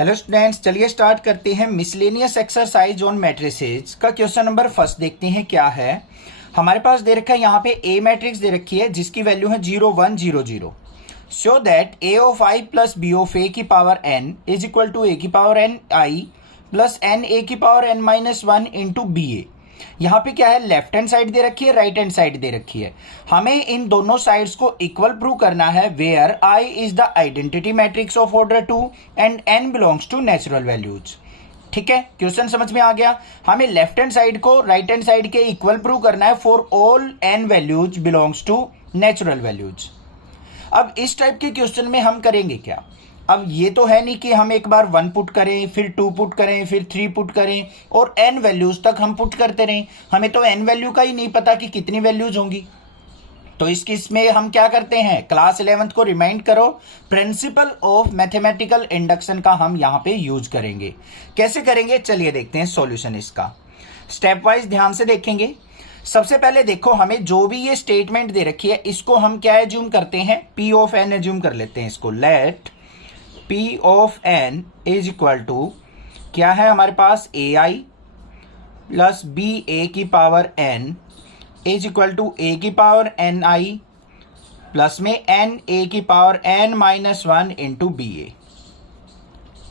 Hello students, चलिए start करते हैं मिसलेनियस एक्सरसाइज ऑन मैट्रिसेस का क्वेश्चन नंबर फर्स्ट। देखते हैं क्या है। हमारे पास दे रखा है यहाँ पे ए मैट्रिक्स दे रखी है जिसकी वैल्यू है 0 1 0 0। So that A of I plus B of A की power N is equal to A की power N I plus N A की power N minus 1 into B A. यहाँ पे क्या है, लेफ्ट हैंड साइड दे रखी है, राइट हैंड साइड दे रखी है। हमें इन दोनों साइड्स को इक्वल प्रूव करना है where I is the identity matrix of order 2 and N belongs to natural values. ठीक है, क्वेश्चन समझ में आ गया। हमें लेफ्ट हैंड साइड को राइट हैंड साइड के इक्वल प्रूव करना है for all N values belongs to natural values. अब इस टाइप के क्वेश्चन में हम करेंगे क्या। अब ये तो है नहीं कि हम एक बार 1 पुट करें, फिर 2 पुट करें, फिर 3 पुट करें और n वैल्यूज तक हम पुट करते रहें। हमें तो n वैल्यू का ही नहीं पता कि कितनी वैल्यूज होंगी। तो इस केस में हम क्या करते हैं, क्लास 11th को रिमाइंड करो, प्रिंसिपल ऑफ मैथमेटिकल इंडक्शन का हम यहाँ पे यूज करेंगे। कैसे करेंगे चलिए देखते हैं सॉल्यूशन इसका। स्टेप वाइज ध्यान से देखेंगे। सबसे पहले देखो, हमें जो भी ये स्टेटमेंट दे रखी है इसको हम क्या एज्यूम करते हैं, p ऑफ n एज्यूम कर लेते हैं इसको। Let p of n is equal to क्या है हमारे पास, ए आई प्लस बी ए की power n is equal to A की पावर एन आई प्लस में एन ए की power n minus 1 into B A.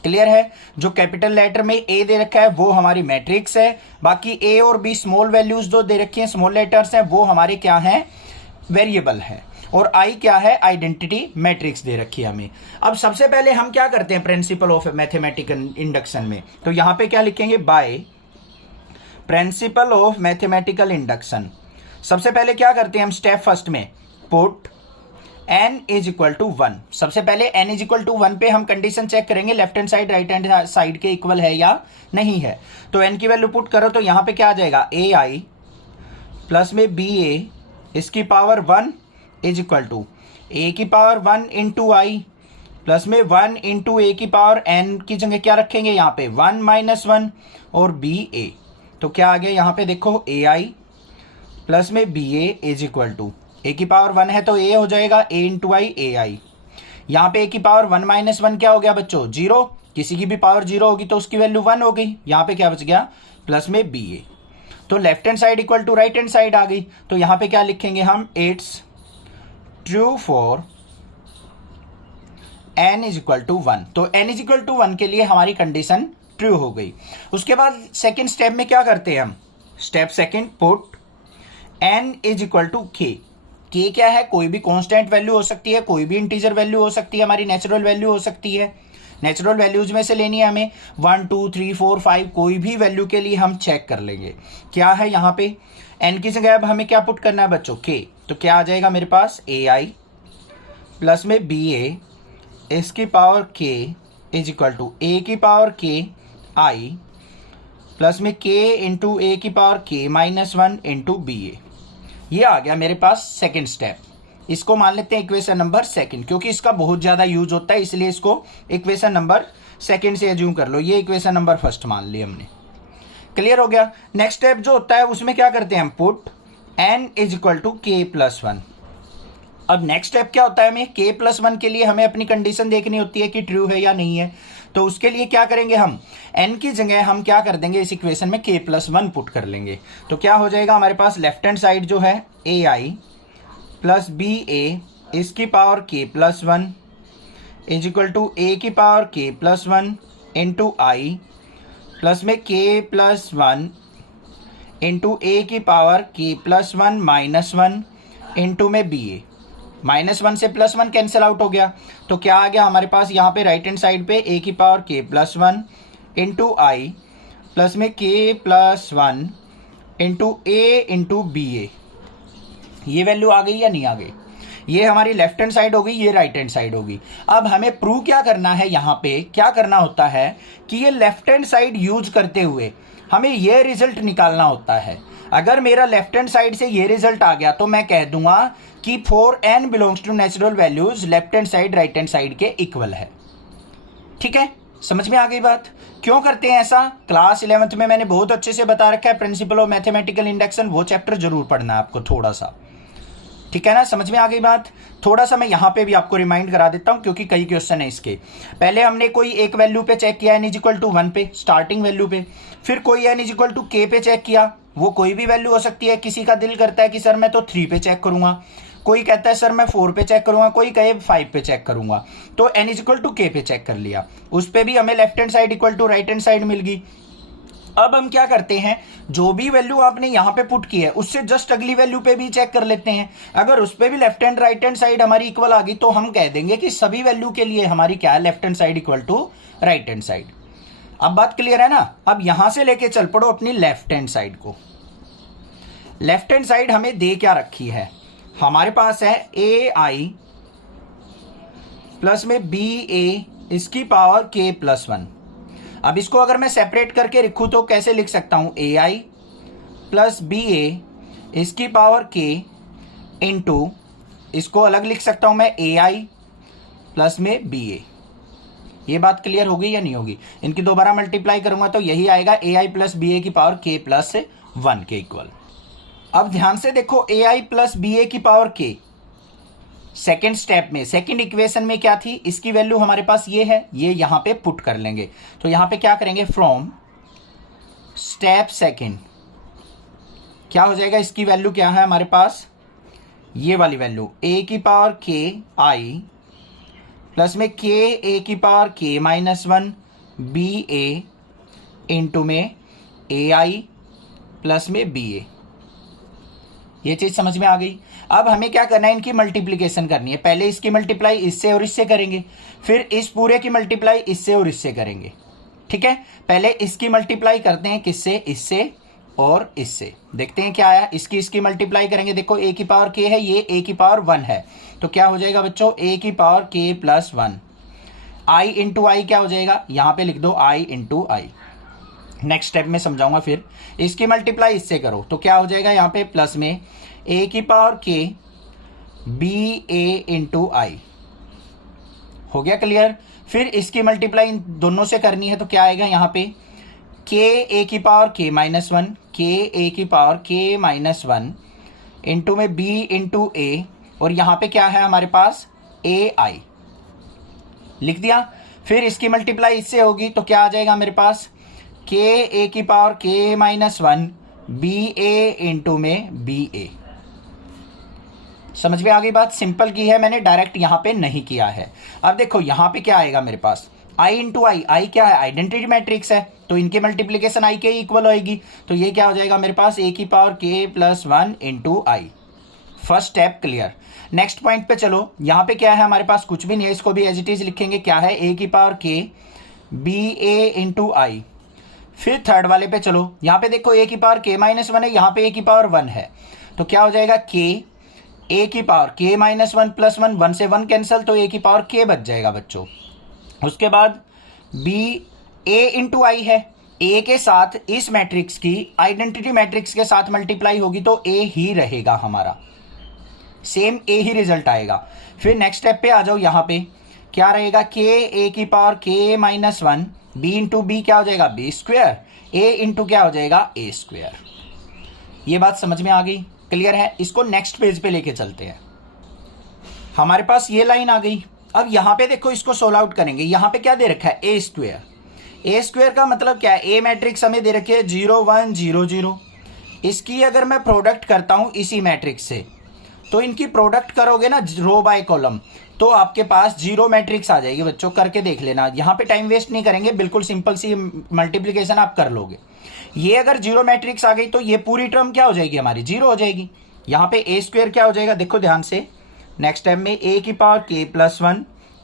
Clear है। जो कैपिटल लेटर में ए दे रखा है वो हमारी मैट्रिक्स है, बाकी ए और बी स्मॉल वैल्यूज जो दे रखी हैं, स्मॉल लेटर्स हैं, वो हमारे क्या हैं, वेरिएबल है। और आई क्या है, आइडेंटिटी मैट्रिक्स दे रखी है हमें। अब सबसे पहले हम क्या करते हैं प्रिंसिपल ऑफ मैथमेटिकल इंडक्शन में, तो यहां पे क्या लिखेंगे, by principle of mathematical induction. सबसे पहले क्या करते हैं हम, स्टेप फर्स्ट में put n is equal to 1। सबसे पहले n इज इक्वल टू 1 पे हम कंडीशन चेक करेंगे left hand side right hand side के इक्वल है या नहीं है। तो n की वैल्यू पुट करो तो यहां पे क्या आ जाएगा, ए आई प्लस में बी ए इसकी power 1 is equal to A की पावर 1 इंटू आई प्लस में 1 इंटू ए की पावर n की जगह क्या रखेंगे यहाँ पे 1 माइनस 1 और बी ए। तो क्या आ गया यहाँ पे देखो, ए आई प्लस में B A is equal to A की पावर 1 है तो ए हो जाएगा ए इंटू आई ए आई। यहाँ पे ए की पावर 1 माइनस 1 क्या हो गया बच्चों, 0। किसी की भी पावर 0 होगी तो उसकी वैल्यू 1 हो गई। यहाँ पे क्या बच गया, प्लस में बी ए। तो left hand side equal to right hand side आ गई। तो यहाँ पे क्या लिखेंगे हम, it's true for n is equal to 1। तो n इज इक्वल टू 1 के लिए हमारी कंडीशन ट्रू हो गई। उसके बाद सेकेंड स्टेप में क्या करते हैं हम, step second put n is equal to k। k क्या है, कोई भी कांस्टेंट वैल्यू हो सकती है, कोई भी इंटीजर वैल्यू हो सकती है, हमारी नेचुरल वैल्यू हो सकती है। नेचुरल वैल्यूज में से लेनी है हमें 1 2 3 4 5, कोई भी वैल्यू के लिए हम चेक कर लेंगे क्या है। यहाँ पे n की जगह अब हमें क्या पुट करना है बच्चों, k। तो क्या आ जाएगा मेरे पास, ए आई प्लस में बी ए इसकी power k is equal to A की पावर k आई प्लस में k इंटू ए की power k minus 1 into B A. ये आ गया मेरे पास सेकेंड स्टेप। इसको मान लेते हैं इक्वेशन नंबर सेकंड, क्योंकि इसका बहुत ज्यादा यूज होता है इसलिए इसको इक्वेशन नंबर सेकंड से एज्यूम कर लो। ये इक्वेशन नंबर फर्स्ट मान ली हमने। क्लियर हो गया। नेक्स्ट स्टेप जो होता है उसमें क्या करते हैं हम, put n is equal to k plus 1। अब नेक्स्ट स्टेप क्या होता है, हमें k प्लस 1 के लिए हमें अपनी कंडीशन देखनी होती है कि ट्रू है या नहीं है। तो उसके लिए क्या करेंगे हम, n की जगह हम क्या कर देंगे, इस इक्वेशन में k प्लस 1 पुट कर लेंगे। तो क्या हो जाएगा हमारे पास, लेफ्ट हैंड साइड जो है ए आई प्लस बी ए इसकी power k plus 1 is equal to A की power k plus 1 into I plus में k प्लस 1 इंटू ए की power k plus 1 minus 1 into में बी ए। माइनस 1 से plus 1 cancel out हो गया। तो क्या आ गया हमारे पास यहाँ पे राइट हैंड साइड पे ए की power k plus 1 into I plus में k plus 1 into A into B A. ये वैल्यू आ गई या नहीं आ गई। ये हमारी लेफ्ट हैंड साइड होगी, ये राइट हैंड साइड होगी। अब हमें प्रूव क्या करना है, यहाँ पे क्या करना होता है कि ये लेफ्ट हैंड साइड यूज करते हुए हमें ये रिजल्ट निकालना होता है। अगर मेरा लेफ्ट हैंड साइड से ये रिजल्ट आ गया तो मैं कह दूंगा कि for n belongs to natural values left hand side right hand side के इक्वल है। ठीक है, समझ में आ गई बात। क्यों करते हैं ऐसा, क्लास 11th में मैंने बहुत अच्छे से बता रखा है प्रिंसिपल ऑफ मैथमेटिकल इंडक्शन, वो चैप्टर जरूर पढ़ना है आपको थोड़ा सा। ठीक है ना, समझ में आ गई बात। थोड़ा सा मैं यहाँ पे भी आपको रिमाइंड करा देता हूँ क्योंकि कई क्वेश्चन है इसके। पहले हमने कोई एक वैल्यू पे चेक किया n=1 पे, स्टार्टिंग वैल्यू पे। फिर कोई n=k पे चेक किया, वो कोई भी वैल्यू हो सकती है। किसी का दिल करता है कि सर मैं तो 3 पे चेक करूंगा, कोई कहता है सर मैं 4 पे चेक करूंगा, कोई कहे 5 पे चेक करूंगा। तो n=k पे चेक कर लिया, उस पे भी हमें left hand side equal to right hand side मिल गई। अब हम क्या करते हैं, जो भी वैल्यू आपने यहां पे पुट की है उससे जस्ट अगली वैल्यू पे भी चेक कर लेते हैं। अगर उस पे भी left hand right hand side हमारी इक्वल आ गई तो हम कह देंगे कि सभी वैल्यू के लिए हमारी क्या है, left hand side equal to right hand side. अब बात क्लियर है ना। अब यहां से लेके चल पड़ो अपनी लेफ्ट हैंड साइड को। लेफ्ट हैंड साइड हमें दे क्या रखी है, हमारे पास है AI प्लस में BA इसकी पावर k+1। अब इसको अगर मैं सेपरेट करके लिखूं तो कैसे लिख सकता हूं, AI प्लस BA इसकी पावर k इंटू, इसको अलग लिख सकता हूं मैं AI प्लस में BA। ये बात क्लियर होगी या नहीं होगी? इनकी दोबारा मल्टीप्लाई करूंगा तो यही आएगा AI प्लस BA की पावर k+1 के इक्वल। अब ध्यान से देखो, AI प्लस BA की पावर k सेकेंड स्टेप में, सेकेंड इक्वेशन में क्या थी, इसकी वैल्यू हमारे पास ये है, ये यहां पे पुट कर लेंगे। तो यहां पे क्या करेंगे, फ्रॉम स्टेप सेकेंड क्या हो जाएगा, इसकी वैल्यू क्या है हमारे पास, ये वाली वैल्यू a की पावर KI प्लस में KA की पावर k-1 BA इंटू में AI प्लस में BA। ये चीज समझ में आ गई। अब हमें क्या करना है, इनकी मल्टीप्लीकेशन करनी है। पहले इसकी मल्टीप्लाई इससे और इससे करेंगे, फिर इस पूरे की मल्टीप्लाई इससे और इससे करेंगे। ठीक है, पहले इसकी मल्टीप्लाई करते हैं, किससे, इससे और इससे। देखते हैं क्या आया, इसकी मल्टीप्लाई करेंगे। देखो a की पावर k है, ये a की पावर 1 है, तो क्या हो जाएगा बच्चों, a की पावर k+1। i इंटू आई क्या हो जाएगा, यहां पे लिख दो i into I. Next step में समझाऊंगा। फिर इसकी मल्टीप्लाई इससे करो तो क्या हो जाएगा, यहाँ पे प्लस में a की पावर k BA इंटू आई। हो गया क्लियर। फिर इसकी मल्टीप्लाई इन दोनों से करनी है तो क्या आएगा, यहाँ पे KA की पावर k-1 KA की पावर k-1 इंटू में B इंटू A, और यहाँ पे क्या है हमारे पास AI लिख दिया। फिर इसकी मल्टीप्लाई इससे होगी तो क्या आ जाएगा मेरे पास, KA की पावर k-1 BA इंटू में BA। समझ में आ गई बात, सिंपल की है मैंने, डायरेक्ट यहां पे नहीं किया है। अब देखो यहां पे क्या आएगा मेरे पास, i इंटू आई, आई क्या है, आइडेंटिटी मैट्रिक्स है, तो इनकी मल्टीप्लीकेशन i के इक्वल होगी। तो ये क्या हो जाएगा मेरे पास, a की power k+1 into I. First step clear. Next point पे चलो, यहां पे क्या है हमारे पास, कुछ भी नहीं है, इसको भी एज इट इज लिखेंगे। क्या है, a की पावर k BA इंटू आई। फिर थर्ड वाले पे चलो, यहाँ पे देखो a की पावर k-1 है, यहाँ पे a की पावर 1 है, तो क्या हो जाएगा k a की पावर k-1 प्लस 1 से 1 कैंसिल, तो a की पावर k बच जाएगा बच्चों। उसके बाद b a इंटू आई है, a के साथ इस मैट्रिक्स की आइडेंटिटी मैट्रिक्स के साथ मल्टीप्लाई होगी तो a ही रहेगा हमारा, सेम a ही रिजल्ट आएगा। फिर नेक्स्ट स्टेप पे आ जाओ, यहाँ पे क्या रहेगा, k a की power k-1 b into B क्या हो जाएगा, b स्क्वायर, a इंटू क्या हो जाएगा, a स्क्वायर। ये बात समझ में आ गई, क्लियर है। इसको नेक्स्ट पेज पे लेके चलते हैं। हमारे पास ये लाइन आ गई। अब यहां पे देखो, इसको सोल्व आउट करेंगे। यहां पे क्या दे रखा है, a स्क्वायर। a स्क्वायर का मतलब क्या है, a मैट्रिक्स हमें दे रखी है 0 1 0 0। इसकी अगर मैं प्रोडक्ट करता हूं इसी मैट्रिक्स से, तो इनकी प्रोडक्ट करोगे ना रो बाय कॉलम, तो आपके पास जीरो मैट्रिक्स आ जाएगी बच्चों, करके देख लेना। यहां पे टाइम वेस्ट नहीं करेंगे, बिल्कुल सिंपल सी मल्टीप्लीकेशन आप कर लोगे। ये अगर जीरो मैट्रिक्स आ गई तो ये पूरी टर्म क्या हो जाएगी हमारी, जीरो हो जाएगी। यहां पे a स्क्वायर क्या हो जाएगा, देखो ध्यान से, नेक्स्ट टाइम में a की power k+1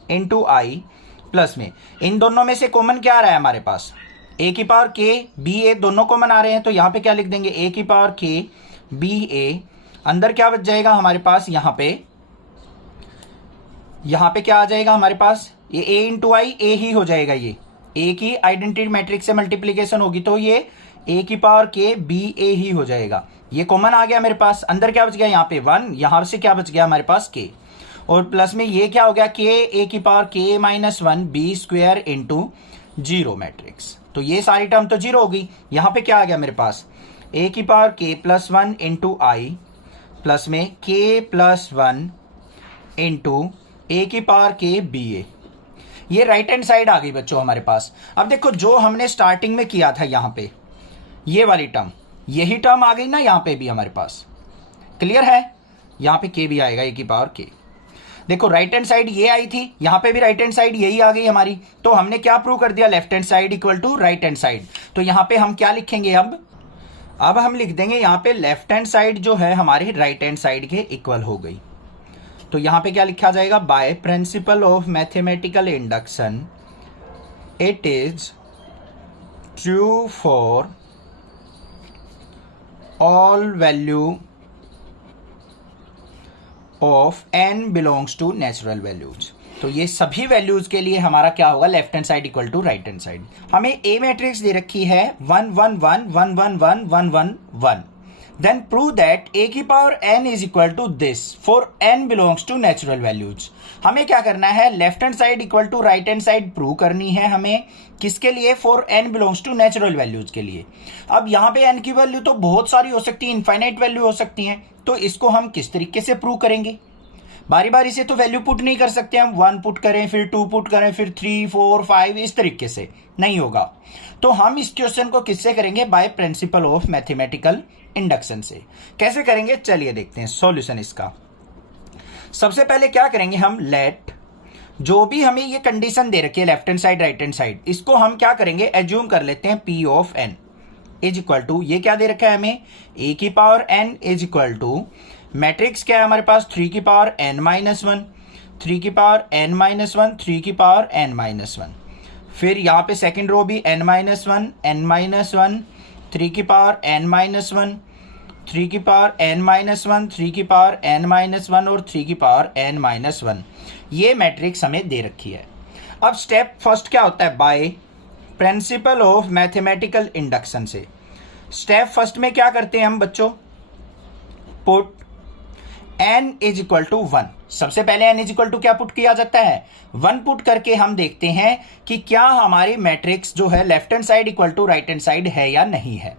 into I plus में इन दोनों में से कॉमन क्या आ रहा है हमारे पास, a की पावर k BA दोनों कॉमन आ रहे हैं, तो यहां पे क्या लिख देंगे, a की पावर k BA। अंदर क्या बच जाएगा हमारे पास, यहां पे क्या आ जाएगा हमारे पास, ये a इंटू आई a ही हो जाएगा। ये a की आइडेंटिटी मैट्रिक्स से मल्टीप्लीकेशन होगी तो ये a की पावर k BA ही हो जाएगा। ये कॉमन आ गया मेरे पास। अंदर क्या बच गया, यहाँ पे 1, यहां से क्या बच गया हमारे पास k, और प्लस में ये क्या हो गया, k a की power k-1 b square into zero matrix. तो ये सारी टर्म तो जीरो हो गई। यहां पे क्या आ गया मेरे पास, a की power k+1 into I plus में k प्लस 1 इंटू ए की पावर के बी ए। ये राइट हैंड साइड आ गई बच्चों हमारे पास। अब देखो जो हमने स्टार्टिंग में किया था यहाँ पे ये वाली टर्म, यही टर्म आ गई ना यहाँ पे भी हमारे पास। क्लियर है? यहाँ पे के भी आएगा, ए की पावर के। देखो राइट हैंड साइड ये आई थी, यहाँ पे भी राइट हैंड साइड यही आ गई हमारी। तो हमने क्या प्रूव कर दिया? Left hand side equal to right hand side. तो यहाँ पे हम क्या लिखेंगे अब हम लिख देंगे यहाँ पे लेफ्ट हैंड साइड जो है हमारी राइट हैंड साइड के इक्वल हो गई। तो यहाँ पे क्या लिखा जाएगा? By principle of mathematical induction it is true for all value of n belongs to natural values. तो ये सभी वैल्यूज के लिए हमारा क्या होगा? Left hand side equal to right hand side. हमें ए मैट्रिक्स दे रखी है 1 1 1 1 1 1 1 1 1। देन प्रूव दैट ए की power n is equal to this for n belongs to natural values. हमें क्या करना है? Left hand side equal to right hand side prove करनी है हमें। किसके लिए? For n belongs to natural values के लिए। अब यहाँ पे n की वैल्यू तो बहुत सारी हो सकती है, इनफाइनाइट वैल्यू हो सकती है। तो इसको हम किस तरीके से प्रूव करेंगे? बारी बारी से तो वैल्यू पुट नहीं कर सकते हम। 1 पुट करें, फिर 2 पुट करें, फिर 3 4 5, इस तरीके से नहीं होगा। तो हम इस क्वेश्चन को किससे करेंगे? By principle of mathematical induction से। कैसे करेंगे? चलिए देखते हैं सॉल्यूशन इसका। सबसे पहले क्या करेंगे हम? लेट जो भी हमें ये कंडीशन दे रखी है left hand side right hand side, इसको हम क्या करेंगे? एज्यूम कर लेते हैं p of n is equal to, ये क्या दे रखा है हमें? a की power n is equal to matrix क्या है हमारे पास? 3 की पावर n माइनस 1, 3 की पावर n माइनस 1, 3 की पावर n माइनस 1। फिर यहाँ पे सेकेंड रो भी n माइनस 1, n माइनस 1, 3 की पावर n माइनस 1, 3 की पावर n माइनस 1, 3 की पावर n माइनस 1 और 3 की पावर n माइनस 1। ये मैट्रिक्स हमें दे रखी है। अब स्टेप फर्स्ट क्या होता है? By principle of mathematical induction से स्टेप फर्स्ट में क्या करते हैं हम बच्चों? Put n is equal to 1। सबसे पहले n इज इक्वल टू क्या पुट किया जाता है? 1 पुट करके हम देखते हैं कि क्या हमारी मैट्रिक्स जो है left hand side equal to right hand side है या नहीं है।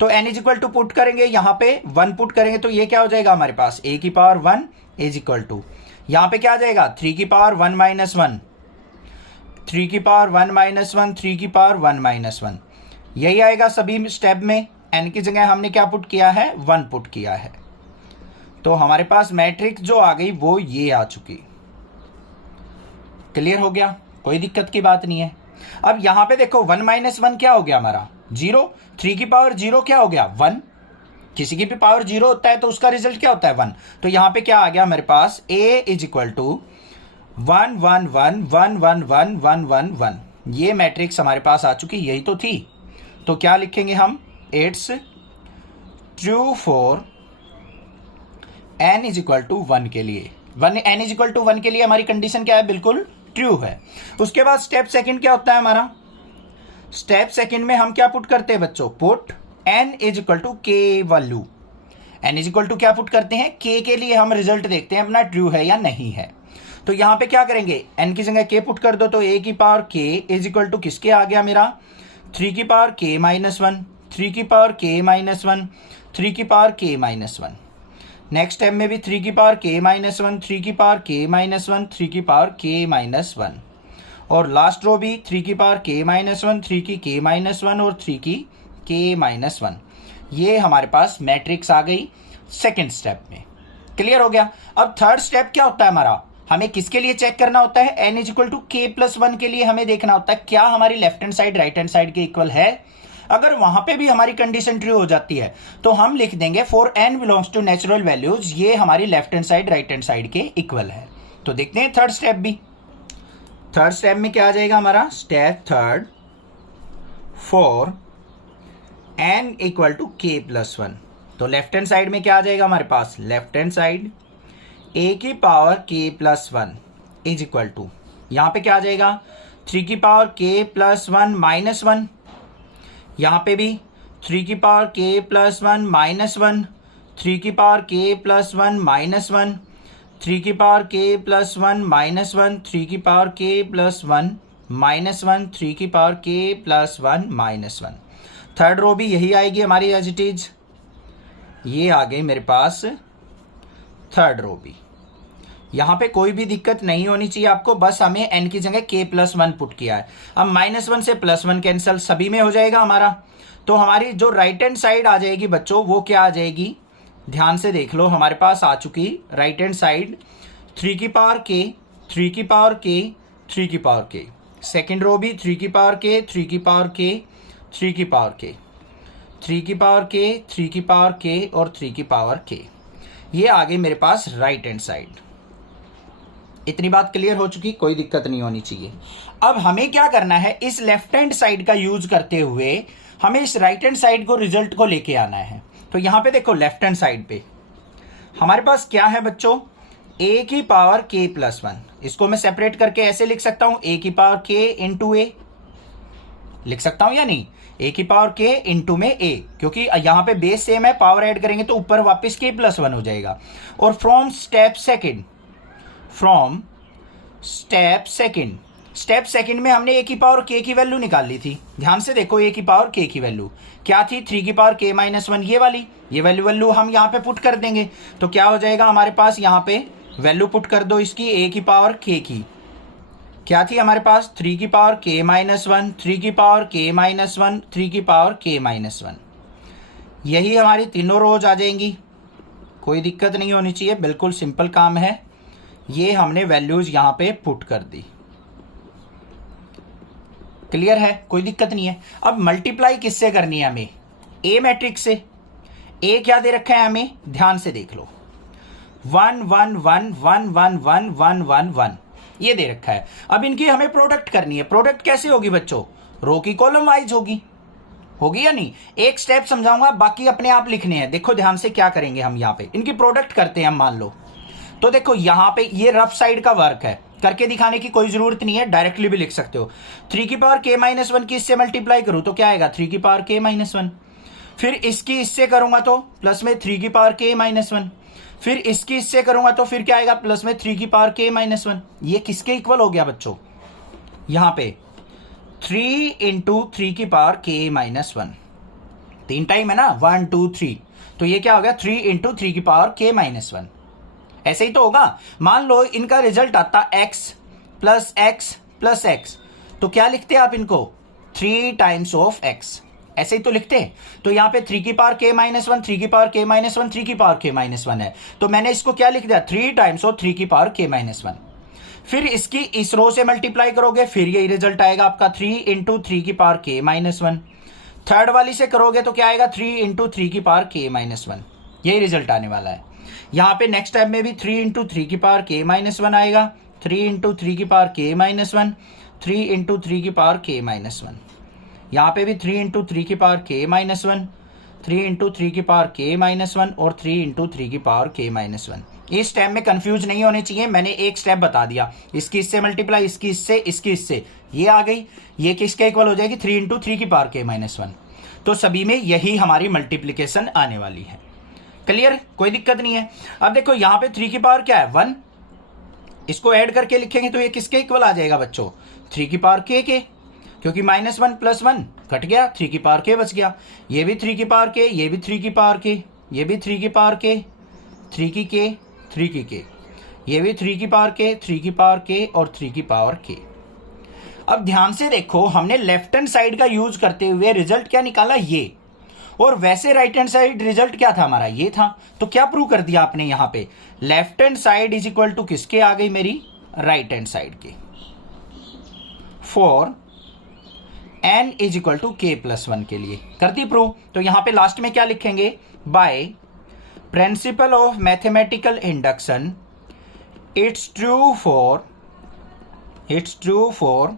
तो n is equal to put करेंगे, यहां पे 1 पुट करेंगे तो ये क्या हो जाएगा हमारे पास? a की पावर 1 इज इक्वल टू, यहां पे क्या आ जाएगा? 3 की पावर 1 माइनस 1, 3 की पावर 1 माइनस 1, 3 की पावर 1 माइनस 1। यही आएगा सभी स्टेप में। n की जगह हमने क्या पुट किया है? 1 पुट किया है। तो हमारे पास मैट्रिक्स जो आ गई वो ये आ चुकी। क्लियर हो गया? कोई दिक्कत की बात नहीं है। अब यहां पे देखो 1 माइनस 1 क्या हो गया हमारा? 0। 3 की पावर 0 क्या हो गया? 1। किसी की भी पावर 0 होता है तो उसका रिजल्ट क्या होता है? 1। तो यहां पे क्या आ गया हमारे पास? a is equal to 1 1 1 1 1 1 1 1 1। ये मैट्रिक्स हमारे पास आ चुकी, यही तो थी। तो क्या लिखेंगे हम? It's true for n is equal to 1 के लिए। n इज इक्वल टू 1 के लिए हमारी कंडीशन क्या है? बिल्कुल ट्रू है। उसके बाद स्टेप सेकंड क्या होता है हमारा? स्टेप सेकंड में हम क्या पुट करते हैं बच्चों? Put n is equal to k value. n is equal to क्या पुट करते हैं? k के लिए हम रिजल्ट देखते हैं अपना ट्रू है या नहीं है। तो यहां पे क्या करेंगे? n की जगह k पुट कर दो तो a की power k is equal to किसके आ गया मेरा? 3 की पावर k माइनस 1, 3 की पावर k माइनस 1, 3 की power k minus 1। Next step में भी 3 की पावर k माइनस 1, 3 की पावर k माइनस 1, 3 की पावर k माइनस 1। और लास्ट रो भी 3 की पावर k माइनस 1, 3 की k माइनस 1 और 3 की k माइनस 1। ये हमारे पास मैट्रिक्स आ गई सेकेंड स्टेप में। क्लियर हो गया? अब थर्ड स्टेप क्या होता है हमारा? हमें किसके लिए चेक करना होता है? n is equal to k plus 1 के लिए हमें देखना होता है क्या हमारी left hand side right hand side के इक्वल है। अगर वहां पे भी हमारी कंडीशन ट्रू हो जाती है तो हम लिख देंगे for n belongs to natural values, ये हमारी left hand side right hand side के इक्वल है। तो देखते हैं थर्ड स्टेप भी। थर्ड स्टेप में क्या आ जाएगा हमारा? Step third for n equal to k plus 1। तो लेफ्ट हैंड साइड में क्या आ जाएगा हमारे पास? लेफ्ट हैंड साइड a की power k plus 1 is equal to, यहां पे क्या आ जाएगा? 3 की पावर k प्लस 1 माइनस 1। यहां पे भी 3 की पावर k प्लस 1 माइनस 1, 3 की पावर k प्लस 1 माइनस 1, 3 की पावर k प्लस 1 माइनस 1, 3 की पावर k प्लस 1 माइनस 1, 3 की power k plus 1 minus 1। Third row भी यही आएगी हमारी एज इट इज। ये आ गई मेरे पास थर्ड रो भी। यहां पे कोई भी दिक्कत नहीं होनी चाहिए आपको, बस हमें n की जगह k+1 पुट किया है। अब -1 से +1 कैंसिल सभी में हो जाएगा हमारा, तो हमारी जो राइट हैंड साइड आ जाएगी बच्चों वो क्या आ जाएगी, ध्यान से देख लो, हमारे पास आ चुकी राइट हैंड साइड 3 की पावर k, 3 की पावर k, 3 की पावर k। सेकेंड रो भी 3 की पावर k, 3 की पावर k, 3 की पावर k, 3 की पावर k, 3 की पावर k और 3 की पावर k। ये आ गई मेरे पास राइट हैंड साइड। इतनी बात क्लियर हो चुकी, कोई दिक्कत नहीं होनी चाहिए। अब हमें क्या करना है, इस लेफ्ट हैंड साइड का यूज करते हुए हमें इस राइट हैंड साइड को रिजल्ट को लेके आना है। तो यहां पे देखो लेफ्ट हैंड साइड पे हमारे पास क्या है बच्चों, a की पावर k+1। इसको मैं सेपरेट करके ऐसे लिख सकता हूं, a की पावर k इंटू a लिख सकता हूं या नहीं, a की पावर k इंटू में a, क्योंकि यहां पे बेस सेम है, पावर ऐड करेंगे तो ऊपर वापस k+1 हो जाएगा। और फ्रॉम स्टेप सेकंड में हमने a की पावर k की वैल्यू निकाल ली थी। ध्यान से देखो, a की पावर k की वैल्यू क्या थी, 3 की पावर k-1, ये वाली, ये वैल्यू हम यहाँ पे पुट कर देंगे। तो क्या हो जाएगा हमारे पास, यहाँ पे वैल्यू पुट कर दो इसकी, a की पावर k की क्या थी हमारे पास, 3 की पावर k-1, 3 की पावर k-1, 3 की पावर k-1। यही हमारी तीनों रोज आ जाएंगी, कोई दिक्कत नहीं होनी चाहिए, बिल्कुल सिंपल काम है। ये हमने वैल्यूज यहां पे पुट कर दी, क्लियर है, कोई दिक्कत नहीं है। अब मल्टीप्लाई किससे करनी है हमें, ए मैट्रिक्स से। ए क्या दे रखा है हमें, ध्यान से देख लो, 1 1 1 1 1 1 1 1 1 ये दे रखा है। अब इनकी हमें प्रोडक्ट करनी है। प्रोडक्ट कैसे होगी बच्चों, रो की कॉलम वाइज होगी या नहीं, एक स्टेप समझाऊंगा, बाकी अपने आप लिखने हैं। देखो ध्यान से क्या करेंगे हम, यहाँ पे इनकी प्रोडक्ट करते हैं हम, मान लो। तो देखो यहाँ पे ये रफ साइड का वर्क है, करके दिखाने की कोई जरूरत नहीं है, डायरेक्टली भी लिख सकते हो। 3 की पावर k-1 की इससे मल्टीप्लाई करूं तो क्या आएगा, 3 की पावर k-1। फिर इसकी इससे करूंगा तो प्लस में 3 की पावर k-1। फिर इसकी इससे करूंगा तो फिर क्या आएगा, प्लस में 3 की पावर k-1। ये किसके इक्वल हो गया बच्चों, यहां पे 3 इंटू 3 की पावर k-1, 3 टाइम है ना, 1 2 3, तो ये क्या हो गया 3 इंटू 3 की पावर k-1। ऐसे ही तो होगा। मान लो इनका रिजल्ट आता x plus x plus x, तो क्या लिखते हैं आप इनको, 3 टाइम्स ऑफ x, ऐसे ही तो लिखते हैं। तो यहाँ पे 3 की पावर k-1, 3 की पावर k-1, 3 की पावर k-1 है, तो मैंने इसको क्या लिख दिया, 3 टाइम्स ऑफ 3 की पावर k-1। फिर इसकी इस रो से मल्टीप्लाई करोगे, फिर यही रिजल्ट आएगा आपका 3 इंटू 3 की पावर k-1। थर्ड वाली से करोगे तो क्या आएगा, 3 इंटू 3 की पावर k-1, यही रिजल्ट आने वाला है। यहाँ पे नेक्स्ट टाइम में भी 3 इंटू 3 की पावर k-1 आएगा, 3 इंटू 3 की पावर k-1, 3 इंटू 3 की पावर k-1। यहाँ पे भी 3 इंटू 3 की पावर k-1, 3 इंटू 3 की पावर k-1 और 3 इंटू 3 की पावर k-1। इस स्टेप में कंफ्यूज नहीं होने चाहिए, मैंने एक स्टेप बता दिया, इसकी इससे मल्टीप्लाई, इसकी इससे, इसकी इससे, ये आ गई, ये किसके इक्वल हो जाएगी, 3 इंटू 3 की पावर k-1। तो सभी में यही हमारी मल्टीप्लीकेशन आने वाली है, क्लियर, कोई दिक्कत नहीं है। अब देखो यहाँ पे 3 की पावर क्या है, 1, इसको ऐड करके लिखेंगे तो ये किसके इक्वल आ जाएगा बच्चों, 3 की पावर k के, क्योंकि -1 + 1 कट गया, 3 की पावर k बच गया। ये भी 3 की पावर k, ये भी 3 की पावर k, ये भी 3 की पावर k, 3 की k, 3 की k, ये भी 3 की पावर k, 3 की पावर k और 3 की पावर k। अब ध्यान से देखो, हमने लेफ्ट हैंड साइड का यूज करते हुए रिजल्ट क्या निकाला, ये, और वैसे राइट हैंड साइड रिजल्ट क्या था हमारा, ये था। तो क्या प्रूव कर दिया आपने, यहां पे left hand side is equal to किसके आ गई, मेरी राइट हैंड साइड के, for n is equal to k+1 के लिए कर दी प्रूव। तो यहां पे लास्ट में क्या लिखेंगे, by principle of mathematical induction it's true for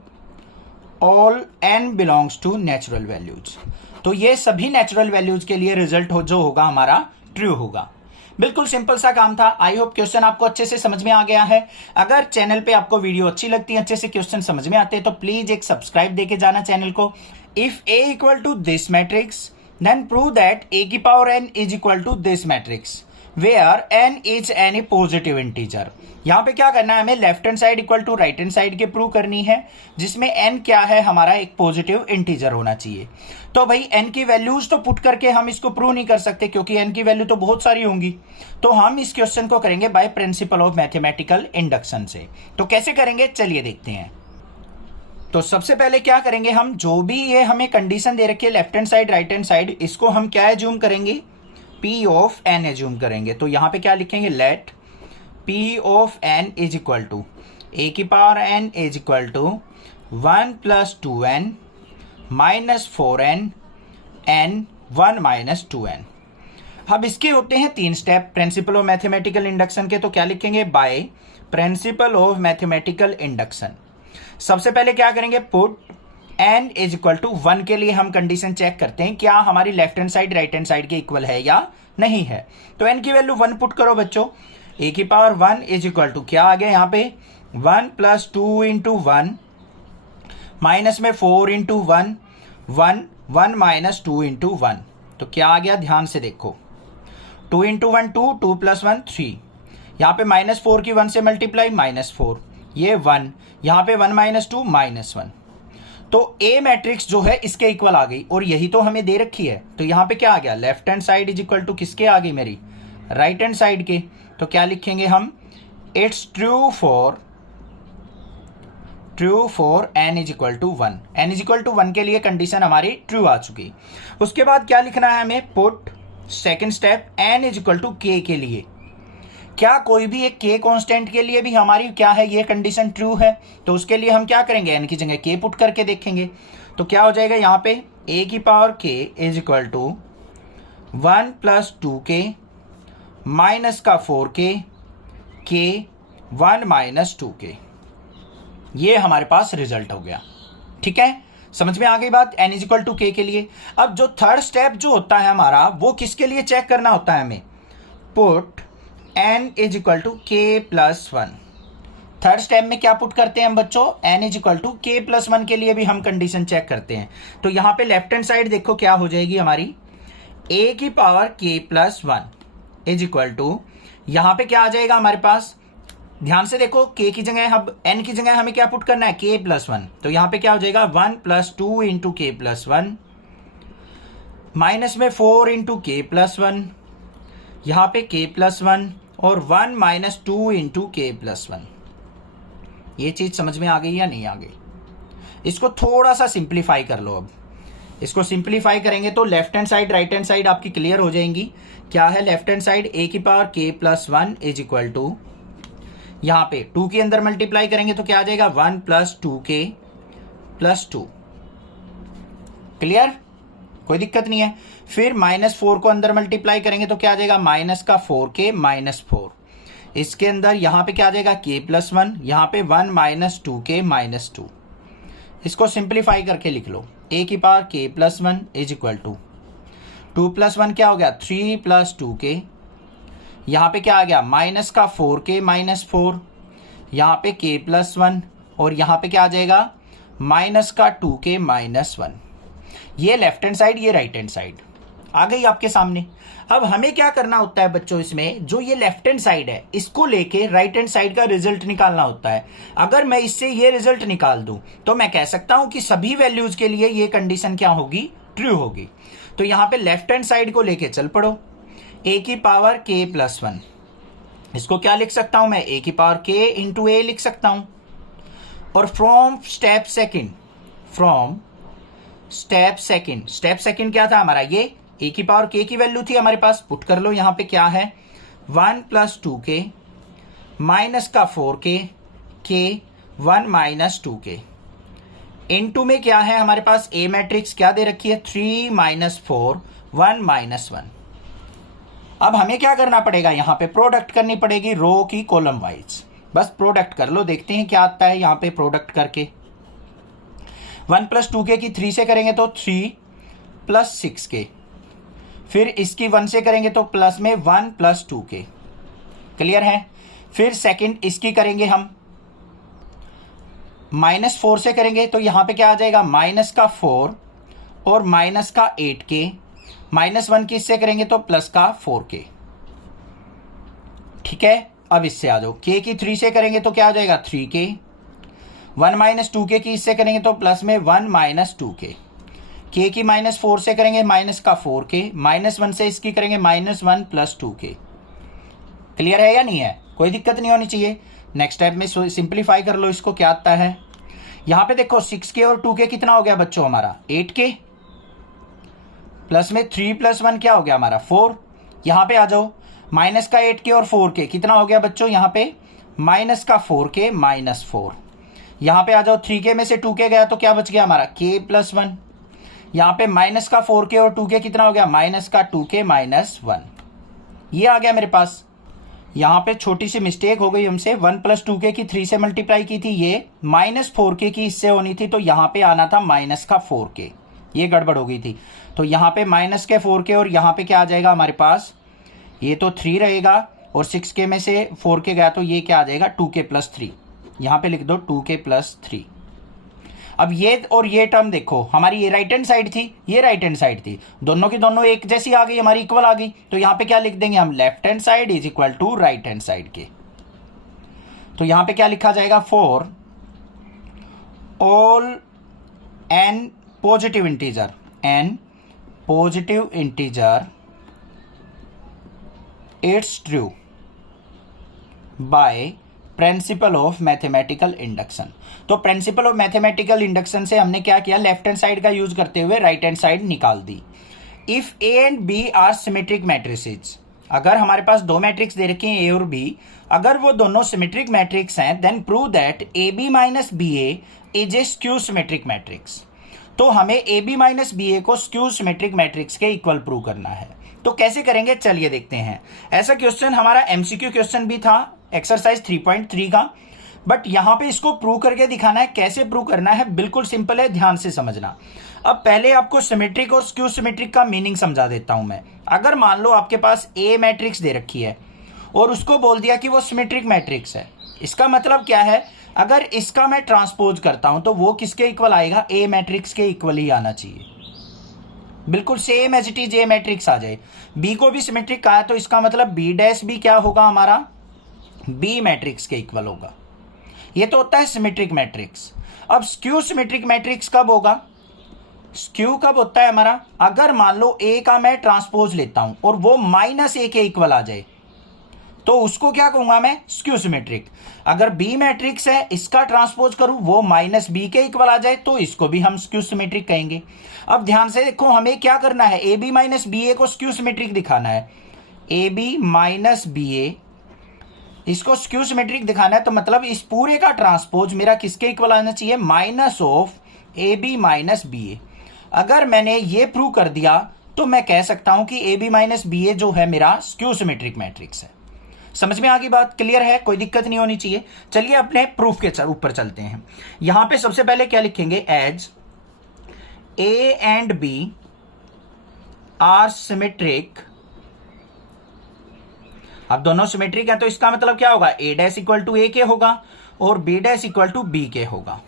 all n belongs to natural values. तो ये सभी नेचुरल वैल्यूज के लिए रिजल्ट जो होगा हमारा ट्रू होगा। बिल्कुल सिंपल सा काम था। आई होप क्वेश्चन आपको अच्छे से समझ में आ गया है। अगर चैनल पे आपको वीडियो अच्छी लगती है, अच्छे से क्वेश्चन समझ में आते हैं, तो प्लीज एक सब्सक्राइब देके जाना चैनल को। If a equal to this matrix then prove that a की power n is equal to this matrix where n is any positive integer. यहां पे क्या करना है, हमें left hand side equal to right hand side के prove करनी है, जिसमें n क्या है, हमारा एक पॉजिटिव इंटीजर होना चाहिए। तो भाई n की वैल्यूज तो पुट करके हम इसको प्रूव नहीं कर सकते, क्योंकि n की वैल्यू तो बहुत सारी होंगी। तो हम इस क्वेश्चन को करेंगे by principle of mathematical induction से। तो कैसे करेंगे, चलिए देखते हैं। तो सबसे पहले क्या करेंगे, हम जो भी ये हमें कंडीशन दे रखी है left hand side right hand side, इसको हम क्या एज्यूम करेंगे, P ऑफ n एज्यूम करेंगे। तो यहां पे क्या लिखेंगे, let P of n is equal to a की power n is equal to 1 plus 2n minus 4n n 1 minus 2n। अब इसके होते हैं 3 step principle of mathematical induction के। तो क्या लिखेंगे, by principle of mathematical induction. सबसे पहले क्या करेंगे, put n is equal to 1 के लिए हम कंडीशन चेक करते हैं क्या हमारी left hand side right hand side के इक्वल है या नहीं है। तो n की वैल्यू 1 पुट करो बच्चों, a की पावर 1 इज इक्वल टू क्या आ गया यहाँ पे 1 प्लस 2 इंटू 1 माइनस में 4 इंटू 1 1 1 माइनस 2 इंटू 1। तो क्या आ गया, ध्यान से देखो, 2 इंटू 1 2, 2 प्लस 1 3, यहाँ पे माइनस 4 की 1 से मल्टीप्लाई माइनस 4, ये 1, यहाँ पे 1 माइनस 2 माइनस 1। तो ए मैट्रिक्स जो है इसके इक्वल आ गई, और यही तो हमें दे रखी है। तो यहाँ पे क्या आ गया, left hand side is equal to किसके आ गई, मेरी राइट हैंड साइड के। तो क्या लिखेंगे हम, it's true for n is equal to 1। n is equal to 1 के लिए कंडीशन हमारी ट्रू आ चुकी। उसके बाद क्या लिखना है हमें, put second step n is equal to k के लिए। क्या कोई भी एक k कांस्टेंट के लिए भी हमारी क्या है, ये कंडीशन ट्रू है। तो उसके लिए हम क्या करेंगे, n की जगह k पुट करके देखेंगे। तो क्या हो जाएगा यहाँ पे, a की power k is equal to 1 plus 2k minus का 4k k 1 माइनस 2k। ये हमारे पास रिजल्ट हो गया। ठीक है, समझ में आ गई बात, n is equal to k के लिए। अब जो थर्ड स्टेप जो होता है हमारा, वो किसके लिए चेक करना होता है हमें, put n is equal to k plus 1। Third step में क्या पुट करते हैं हम बच्चों, n is equal to k plus 1 के लिए भी हम कंडीशन चेक करते हैं। तो यहां पे लेफ्ट हैंड साइड देखो क्या हो जाएगी हमारी, a की power k plus 1 is equal to, यहां पे क्या आ जाएगा हमारे पास, ध्यान से देखो, k की जगह, अब n की जगह हमें क्या पुट करना है, k प्लस 1। तो यहां पे क्या हो जाएगा 1 plus 2 into k plus 1 minus में 4 इंटू k प्लस 1, यहां पे k प्लस 1 और 1 माइनस 2 इंटू k प्लस 1। ये चीज समझ में आ गई या नहीं आ गई। इसको थोड़ा सा सिंप्लीफाई कर लो। अब इसको सिंप्लीफाई करेंगे तो left hand side right hand side आपकी क्लियर हो जाएंगी। क्या है, लेफ्ट हैंड साइड a की power k plus 1 is equal to, यहां पे 2 के अंदर मल्टीप्लाई करेंगे तो क्या आ जाएगा 1 प्लस 2k प्लस 2। क्लियर, कोई दिक्कत नहीं है। फिर माइनस 4 को अंदर मल्टीप्लाई करेंगे तो क्या आ जाएगा, माइनस का 4k माइनस 4। इसके अंदर यहां पे क्या आ जाएगा k प्लस 1, यहां पे 1 माइनस 2k माइनस 2। इसको सिंप्लीफाई करके लिख लो, a की power k plus 1 is equal to 2 plus 1 क्या हो गया 3 प्लस 2k, यहां पे क्या आ गया माइनस का 4k माइनस 4, यहां पे k प्लस 1 और यहां पे क्या आ जाएगा माइनस का 2k माइनस 1। ये लेफ्ट हैंड साइड, ये राइट हैंड साइड आ गई आपके सामने। अब हमें क्या करना होता है बच्चों, इसमें जो ये लेफ्ट हैंड साइड है इसको लेके राइट हैंड साइड का रिजल्ट निकालना होता है। अगर मैं इससे ये रिजल्ट निकाल दूं तो मैं कह सकता हूं कि सभी वैल्यूज के लिए ये कंडीशन क्या होगी, ट्रू होगी। तो यहां पे लेफ्ट हैंड साइड को लेके चल पड़ो, a की पावर k प्लस 1, इसको क्या लिख सकता हूं मैं, a की पावर k इंटू a लिख सकता हूं। और फ्रॉम स्टेप सेकेंड क्या था हमारा, ये a की पावर k की वैल्यू थी हमारे पास, पुट कर लो। यहां पे क्या है 1 प्लस 2k माइनस का 4k k 1 minus 2k। Into में क्या है हमारे पास, a मैट्रिक्स क्या दे रखी है 3 माइनस 4 1 माइनस 1। अब हमें क्या करना पड़ेगा, यहां पे प्रोडक्ट करनी पड़ेगी रो की कॉलम वाइज। बस प्रोडक्ट कर लो, देखते हैं क्या आता है। यहां पे प्रोडक्ट करके 1 प्लस 2k की 3 से करेंगे तो 3 प्लस 6k, फिर इसकी 1 से करेंगे तो प्लस में 1 प्लस 2k। क्लियर है। फिर सेकंड इसकी करेंगे हम माइनस 4 से करेंगे तो यहां पे क्या आ जाएगा माइनस का 4 और माइनस का 8k, माइनस 1 की इससे करेंगे तो प्लस का 4k। ठीक है, अब इससे आ जाओ, k की 3 से करेंगे तो क्या हो जाएगा 3k, 1 माइनस 2k की इससे करेंगे तो प्लस में 1 माइनस 2k, k की -4 से करेंगे माइनस का 4k, -1 से इसकी करेंगे -1 प्लस 2k। क्लियर है या नहीं है? कोई दिक्कत नहीं होनी चाहिए। नेक्स्ट स्टेप में सिंप्लीफाई कर लो इसको, क्या आता है यहां पे देखो 6k और 2k कितना हो गया बच्चों हमारा 8k, प्लस में 3 + 1 क्या हो गया हमारा 4। यहां पे आ जाओ, माइनस का 8k और 4k कितना हो गया बच्चों यहाँ पे माइनस का 4k -4। यहां पे आ जाओ, 3k में से 2k गया तो क्या बच गया हमारा k + 1। यहाँ पे माइनस का 4k और 2k कितना हो गया माइनस का 2k -1। ये आ गया मेरे पास। यहाँ पे छोटी सी मिस्टेक हो गई हमसे, 1 + 2k की 3 से मल्टीप्लाई की थी, ये -4k की इससे होनी थी, तो यहाँ पे आना था माइनस का 4k, ये गड़बड़ हो गई थी। तो यहाँ पे माइनस के 4k और यहाँ पे क्या आ जाएगा हमारे पास, ये तो 3 रहेगा और 6k में से 4k गया तो ये क्या आ जाएगा 2k + 3। यहाँ पे लिख दो 2k + 3। अब ये और ये टर्म देखो, हमारी ये राइट हैंड साइड थी, ये राइट हैंड साइड थी, दोनों की दोनों एक जैसी आ गई, हमारी इक्वल आ गई। तो यहाँ पे क्या लिख देंगे हम, left hand side is equal to right hand side के। तो यहाँ पे क्या लिखा जाएगा, for all n positive integer, n positive integer it's true by principle of mathematical induction. तो प्रिंसिपल ऑफ मैथमेटिकल इंडक्शन से हमने क्या किया, लेफ्ट हैंड साइड का यूज करते हुए राइट हैंड साइड निकाल दी। If A and B are symmetric matrices, अगर हमारे पास दो मैट्रिक्स दे रखे हैं ए और बी, अगर वो दोनों सिमेट्रिक मैट्रिक्स हैं, then prove that A B minus B A is a skew symmetric matrix. तो हमें A B minus B A को स्क्यू सिमेट्रिक मैट्रिक्स के इक्वल प्रूव करना है। तो कैसे करेंगे, चलिए देखते हैं। ऐसा क्वेश्चन हमारा एमसीक्यू क्वेश्चन भी था एक्सरसाइज 3.3 का, बट यहां पे इसको प्रूव करके दिखाना है। कैसे प्रूव करना है, बिल्कुल सिंपल है, ध्यान से समझना। अब पहले आपको सिमेट्रिक और स्क्यू सिमेट्रिक का मीनिंग समझा देता हूं मैं। अगर मान लो आपके पास ए मैट्रिक्स दे रखी है और उसको बोल दिया कि वो सिमेट्रिक मैट्रिक्स है, इसका मतलब क्या है, अगर इसका मैं ट्रांसपोज करता हूं तो वो किसके इक्वल आएगा, ए मैट्रिक्स के इक्वल ही आना चाहिए, बिल्कुल same as it is A matrix आ जाए। बी को भी सिमेट्रिक कहा है तो इसका मतलब बी डैश भी क्या होगा हमारा, बी मैट्रिक्स के इक्वल होगा। ये तो होता है सिमेट्रिक मैट्रिक्स। अब स्क्यू सिमेट्रिक मैट्रिक्स कब होगा, स्क्यू कब होता है हमारा, अगर मान लो ए का मैं ट्रांसपोज लेता हूं और वो -a के इक्वल आ जाए तो उसको क्या कहूंगा मैं, स्क्यू सिमेट्रिक। अगर बी मैट्रिक्स है, इसका ट्रांसपोज करूं वो -b के इक्वल आ जाए तो इसको भी हम स्क्यू सिमेट्रिक कहेंगे। अब ध्यान से देखो, हमें क्या करना है, A B minus B A को स्क्यू सिमेट्रिक दिखाना है। ए बी माइनस बी ए इसको स्क्यू सिमेट्रिक दिखाना है, तो मतलब इस पूरे का ट्रांसपोज मेरा किसके इक्वल आना चाहिए, minus of A B minus B A. अगर मैंने ये प्रूव कर दिया तो मैं कह सकता हूं कि ए बी माइनस बी ए जो है मेरा स्क्यू सिमेट्रिक मैट्रिक्स है। समझ में आ गई बात, क्लियर है, कोई दिक्कत नहीं होनी चाहिए। चलिए अपने प्रूफ के ऊपर चलते हैं। यहां पे सबसे पहले क्या लिखेंगे, as A and B are symmetric. अब दोनों सिमेट्रिक है तो इसका मतलब क्या होगा, A dash equal to A के होगा और B dash equal to B के होगा।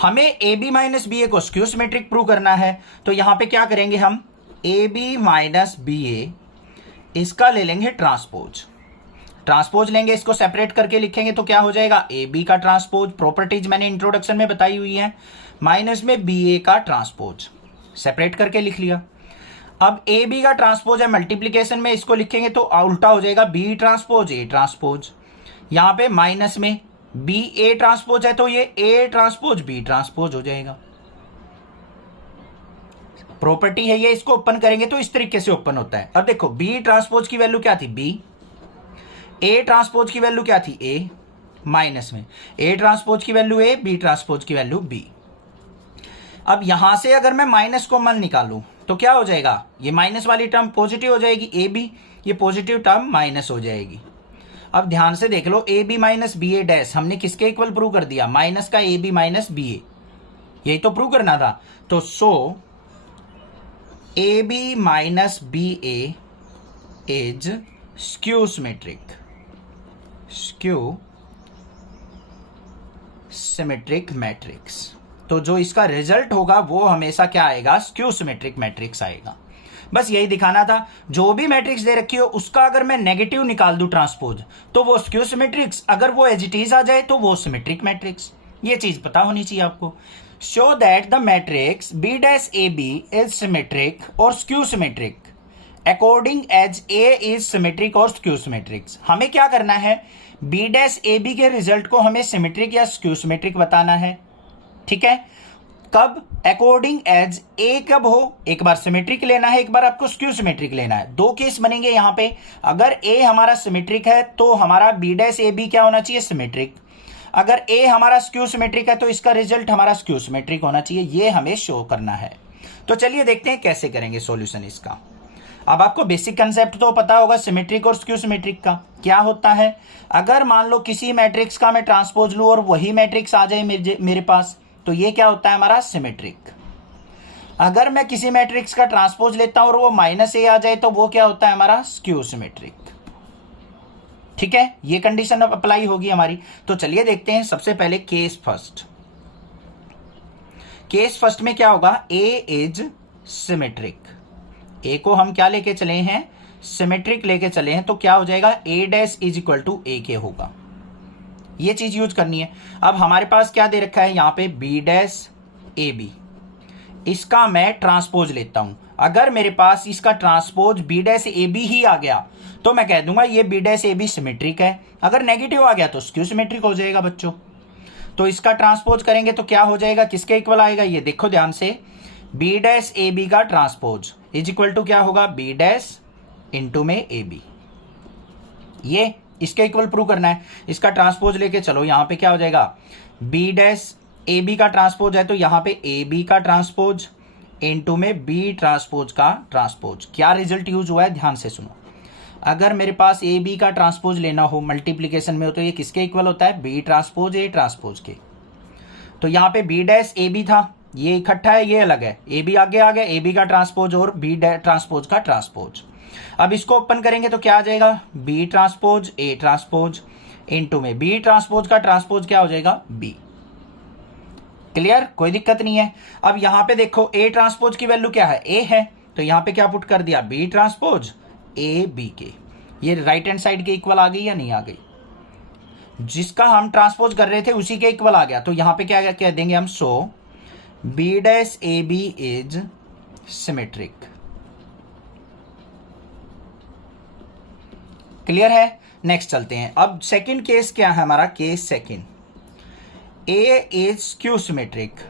हमें A B minus B A को स्क्यू सिमेट्रिक प्रूव करना है, तो यहां पे क्या करेंगे हम, ए बी माइनस बी ए इसका ले लेंगे ट्रांसपोज। ट्रांसपोज लेंगे, इसको सेपरेट करके लिखेंगे तो क्या हो जाएगा, ए बी का ट्रांसपोज, प्रॉपर्टीज मैंने इंट्रोडक्शन में बताई हुई है, माइनस में बी ए का ट्रांसपोज, सेपरेट करके लिख लिया। अब ए बी का ट्रांसपोज है, मल्टीप्लीकेशन में इसको लिखेंगे तो उल्टा हो जाएगा, बी ट्रांसपोज ए ट्रांसपोज। यहां पे माइनस में बी ए ट्रांसपोज है तो ये ए ट्रांसपोज बी ट्रांसपोज हो जाएगा। प्रॉपर्टी है ये, इसको ओपन करेंगे तो इस तरीके से ओपन होता है। अब देखो बी ट्रांसपोज की वैल्यू क्या थी, बी, ए ट्रांसपोज की वैल्यू क्या थी, ए, माइनस में ए ट्रांसपोज की वैल्यू ए, बी ट्रांसपोज की वैल्यू बी। अब यहां से अगर मैं माइनस कॉमन निकालूं तो क्या हो जाएगा, ये माइनस वाली टर्म पॉजिटिव हो जाएगी, ए बी, ये पॉजिटिव टर्म माइनस हो जाएगी। अब ध्यान से देख लो, A B minus B A dash हमने किसके इक्वल प्रूव कर दिया, माइनस का A B minus B A, यही तो प्रूव करना था। तो so A B minus B A is skew symmetric, skew symmetric matrix. तो जो इसका रिजल्ट होगा वो हमेशा क्या आएगा, स्क्यू सिमेट्रिक मैट्रिक्स आएगा। बस यही दिखाना था। जो भी मैट्रिक्स दे रखी हो उसका अगर मैं नेगेटिव निकाल दूं ट्रांसपोज तो वो स्क्यू सिमेट्रिक्स, अगर वो एज इट इज आ जाए तो वो सिमेट्रिक मैट्रिक्स। ये चीज पता होनी चाहिए आपको। Show that the matrix B dash A B is symmetric और skew symmetric according as A is symmetric और स्क्यू सिमेट्रिक्स। हमें क्या करना है, बी डैश ए बी के रिजल्ट को हमें सिमेट्रिक या स्क्यू सिमेट्रिक बताना है। ठीक है, कब, अकॉर्डिंग एज ए कब हो, एक बार सिमेट्रिक लेना है, एक बार आपको स्क्यू सिमेट्रिक लेना है। दो केस बनेंगे यहां पे। अगर ए हमारा सिमेट्रिक है तो हमारा बी डैश ए बी क्या होना चाहिए, सिमेट्रिक। अगर ए हमारा स्क्यू सिमेट्रिक है तो इसका रिजल्ट हमारा स्क्यू सिमेट्रिक होना चाहिए। ये हमें शो करना है। तो चलिए देखते हैं कैसे करेंगे सॉल्यूशन इसका। अब आपको बेसिक कंसेप्ट तो पता होगा सिमेट्रिक और स्क्यू सिमेट्रिक का। क्या होता है, अगर मान लो किसी मैट्रिक्स का मैं ट्रांसपोज लूं और वही मैट्रिक्स आ जाए मेरे पास, तो ये क्या होता है हमारा सिमेट्रिक। अगर मैं किसी मैट्रिक्स का ट्रांसपोज लेता हूं और वो माइनस ए आ जाए तो वो क्या होता है हमारा स्क्यू सिमेट्रिक। ठीक है, ये कंडीशन अब अप्लाई होगी हमारी। तो चलिए देखते हैं। सबसे पहले केस फर्स्ट। केस फर्स्ट में क्या होगा, ए इज सिमेट्रिक। ए को हम क्या लेके चले हैं, सिमेट्रिक लेके चले हैं, तो क्या हो जाएगा, A dash is equal to A के होगा। ये चीज यूज करनी है। अब हमारे पास क्या दे रखा है यहां पे, बी डैश ए बी। इसका मैं ट्रांसपोज लेता हूं। अगर मेरे पास इसका transpose B dash A B ही आ गया तो मैं कह दूंगा ये B dash A B symmetric है। अगर नेगेटिव आ गया तो स्क्यू सिमेट्रिक हो जाएगा बच्चों। तो इसका ट्रांसपोज करेंगे तो क्या हो जाएगा, किसके इक्वल आएगा, ये देखो ध्यान से, बी डैश ए बी का ट्रांसपोज इज इक्वल टू क्या होगा, बी डैश इंटू में ए बी। ये इसके इक्वल प्रूव करना है। इसका ट्रांसपोज लेके चलो, यहां पे क्या हो जाएगा, बी डैश ए बी का ट्रांसपोज है तो यहां पे ए बी का ट्रांसपोज इनटू में बी ट्रांसपोज का ट्रांसपोज। क्या रिजल्ट यूज हुआ है, ध्यान से सुनो। अगर मेरे पास ए बी का ट्रांसपोज लेना हो मल्टीप्लीकेशन में हो तो ये किसके इक्वल होता है, बी ट्रांसपोज ए ट्रांसपोज के। तो यहां पे बी डैश ए बी था, ये इकट्ठा है, ये अलग है। ए बी आगे आ गया, ए बी का ट्रांसपोज और बी ट्रांसपोज का ट्रांसपोज। अब इसको ओपन करेंगे तो क्या आ जाएगा, B transpose A transpose into में बी ट्रांसपोज का ट्रांसपोज क्या हो जाएगा, बी। क्लियर, कोई दिक्कत नहीं है। अब यहां पे देखो ए ट्रांसपोज की वैल्यू क्या है, ए है, तो यहां पे क्या पुट कर दिया, बी ट्रांसपोज ए बी के। ये राइट हैंड साइड के इक्वल आ गई या नहीं आ गई, जिसका हम ट्रांसपोज कर रहे थे उसी के इक्वल आ गया। तो यहां पे क्या कह देंगे हम, so B dash A B is symmetric. Clear है, नेक्स्ट चलते हैं। अब सेकंड केस क्या है हमारा, case second, A is skew symmetric.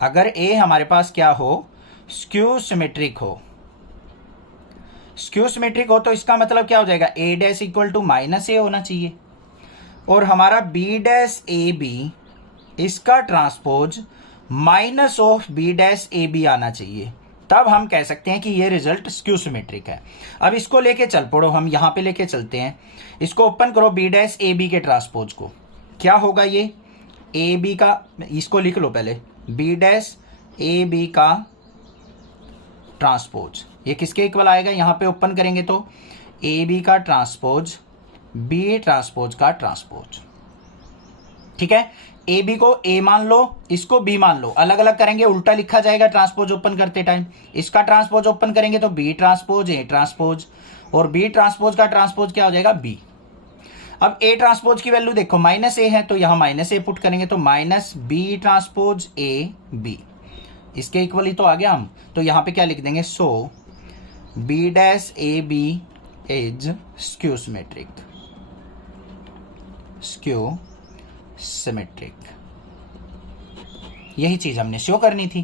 अगर ए हमारे पास क्या हो, स्क्यू सिमेट्रिक हो। स्क्यू सिमेट्रिक हो तो इसका मतलब क्या हो जाएगा, A dash equal to minus A होना चाहिए और हमारा बी डैश ए बी इसका transpose minus of B dash A B आना चाहिए। तब हम कह सकते हैं कि ये रिजल्ट स्क्यू सिमेट्रिक है। अब इसको लेके चल पड़ो, हम यहां पे लेके चलते हैं। इसको ओपन करो, बी डैश ए बी के ट्रांसपोज को। क्या होगा ये, ए बी का, इसको लिख लो पहले, बी डैश ए बी का ट्रांसपोज। ये किसके इक्वल आएगा, यहां पे ओपन करेंगे तो ए बी का ट्रांसपोज बी ट्रांसपोज का ट्रांसपोज। ठीक है, ए बी को ए मान लो, इसको बी मान लो, अलग अलग करेंगे उल्टा लिखा जाएगा ट्रांसपोज ओपन करते टाइम। इसका ट्रांसपोज ओपन करेंगे तो बी ट्रांसपोज ए ट्रांसपोज और बी ट्रांसपोज का ट्रांसपोज क्या हो जाएगा, बी। अब ए ट्रांसपोज की वैल्यू देखो माइनस ए है तो यहां माइनस ए पुट करेंगे तो minus B transpose A B. इसके इक्वल ही तो आ गया हम, तो यहां पे क्या लिख देंगे, so B dash A B is skew symmetric. Skew symmetric, यही चीज हमने शो करनी थी।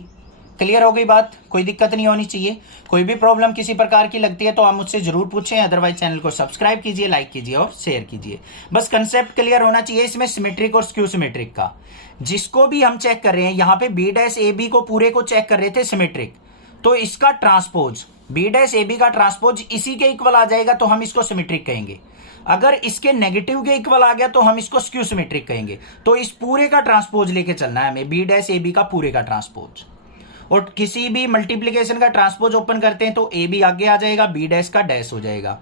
क्लियर हो गई बात, कोई दिक्कत नहीं होनी चाहिए। कोई भी प्रॉब्लम किसी प्रकार की लगती है तो आप मुझसे जरूर पूछें, अदरवाइज चैनल को सब्सक्राइब कीजिए, लाइक कीजिए और शेयर कीजिए। बस कंसेप्ट क्लियर होना चाहिए इसमें सिमेट्रिक और स्क्यू सिमेट्रिक का। जिसको भी हम चेक कर रहे हैं, यहां पे बी डैश ए बी को पूरे को चेक कर रहे थे सिमेट्रिक, तो इसका transpose B dash A B का ट्रांसपोज इसी के इक्वल आ जाएगा तो हम इसको सिमेट्रिक कहेंगे। अगर इसके नेगेटिव के इक्वल आ गया तो हम इसको स्क्यू सिमेट्रिक कहेंगे। तो इस पूरे का ट्रांसपोज लेके चलना है हमें, बी डैश ए बी का पूरे का ट्रांसपोज। और किसी भी मल्टीप्लीकेशन का ट्रांसपोज ओपन करते हैं तो ए बी आगे आ जाएगा, बी डैश का डैश हो जाएगा।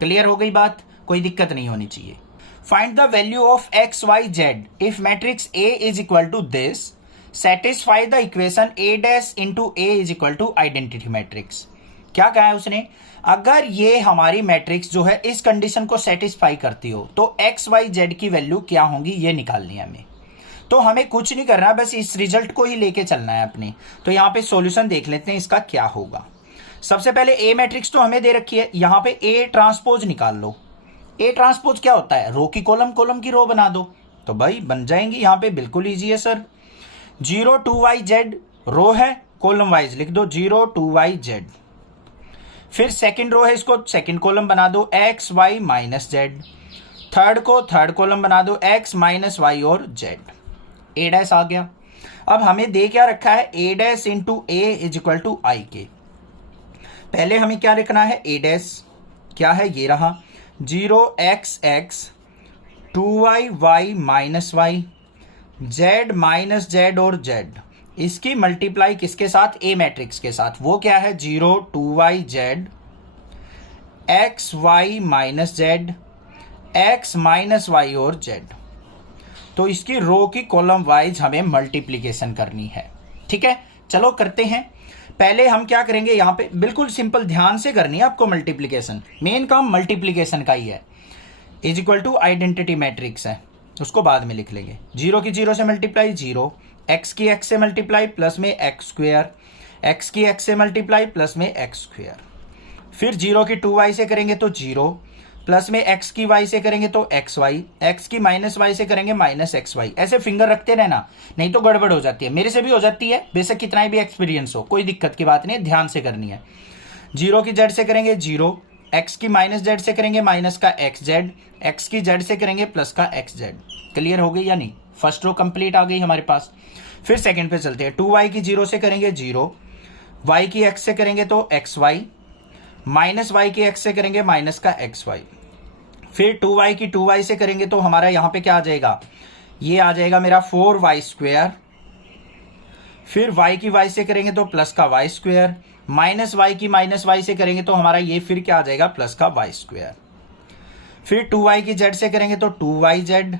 क्लियर हो गई बात, कोई दिक्कत नहीं होनी चाहिए। Find the value of X Y Z if matrix A is equal to this, satisfy the equation A dash into A is equal to identity matrix. क्या कहा है उसने, अगर ये हमारी मैट्रिक्स जो है इस कंडीशन को सेटिस्फाई करती हो तो एक्स वाई जेड की वैल्यू क्या होंगी ये निकालनी है हमें। तो हमें कुछ नहीं करना, बस इस रिजल्ट को ही लेके चलना है अपने। तो यहाँ पे सॉल्यूशन देख लेते हैं इसका क्या होगा। सबसे पहले ए मैट्रिक्स तो हमें दे रखी है, यहाँ पे ए ट्रांसपोज निकाल लो। ए ट्रांसपोज क्या होता है, रो की कॉलम, कॉलम की रो बना दो, तो भाई बन जाएंगी यहाँ पे, बिल्कुल ईजी है सर। 0 2yz रो है, कॉलम वाइज लिख दो 0 2yz। फिर सेकंड रो है, इसको सेकंड कॉलम बना दो x y minus Z. Third को थर्ड कॉलम बना दो x माइनस वाई और जेड। ए डैश आ गया। अब हमें दे क्या रखा है, A dash into A is equal to I के। पहले हमें क्या लिखना है, ए डैश क्या है, ये रहा 0x 2y minus Y, Z minus Z और जेड, इसकी मल्टीप्लाई किसके साथ, ए मैट्रिक्स के साथ, वो क्या है 0 2yz x y minus Z, x minus Y और जेड। तो इसकी रो की कॉलम वाइज हमें मल्टीप्लीकेशन करनी है। ठीक है, चलो करते हैं। पहले हम क्या करेंगे, यहाँ पे बिल्कुल सिंपल ध्यान से करनी है आपको मल्टीप्लीकेशन, मेन काम मल्टीप्लीकेशन का ही है। Is equal to identity matrix है, उसको बाद में लिख लेंगे। 0 की 0 से मल्टीप्लाई 0, x की x से मल्टीप्लाई प्लस में x स्क्वेयर, x की x से मल्टीप्लाई प्लस में x स्क्वेयर। फिर 0 की 2y से करेंगे तो 0, प्लस में x की y से करेंगे तो xy, x की माइनस y से करेंगे माइनस xy। ऐसे फिंगर रखते रहना, नहीं तो गड़बड़ हो जाती है, मेरे से भी हो जाती है, बेशक कितना भी एक्सपीरियंस हो, कोई दिक्कत की बात नहीं है, ध्यान से करनी है। 0 की z से करेंगे 0, x की माइनस z से करेंगे माइनस का xz, x की z से करेंगे प्लस का xz। क्लियर हो गई या नहीं, फर्स्ट रो कंप्लीट आ गई हमारे पास। फिर सेकंड पे चलते हैं। 2y की 0 से करेंगे 0, y की x से करेंगे तो xy, माइनस y की x से करेंगे माइनस का xy। फिर 2y की 2y से करेंगे तो हमारा यहाँ पे क्या आ जाएगा, ये आ जाएगा मेरा 4y स्क्वेयर। फिर y की y से करेंगे तो प्लस का y स्क्वेयर, माइनस y की माइनस y से करेंगे तो हमारा ये फिर क्या आ जाएगा, प्लस का y स्क्वेयर। फिर 2y की z से करेंगे तो 2yz,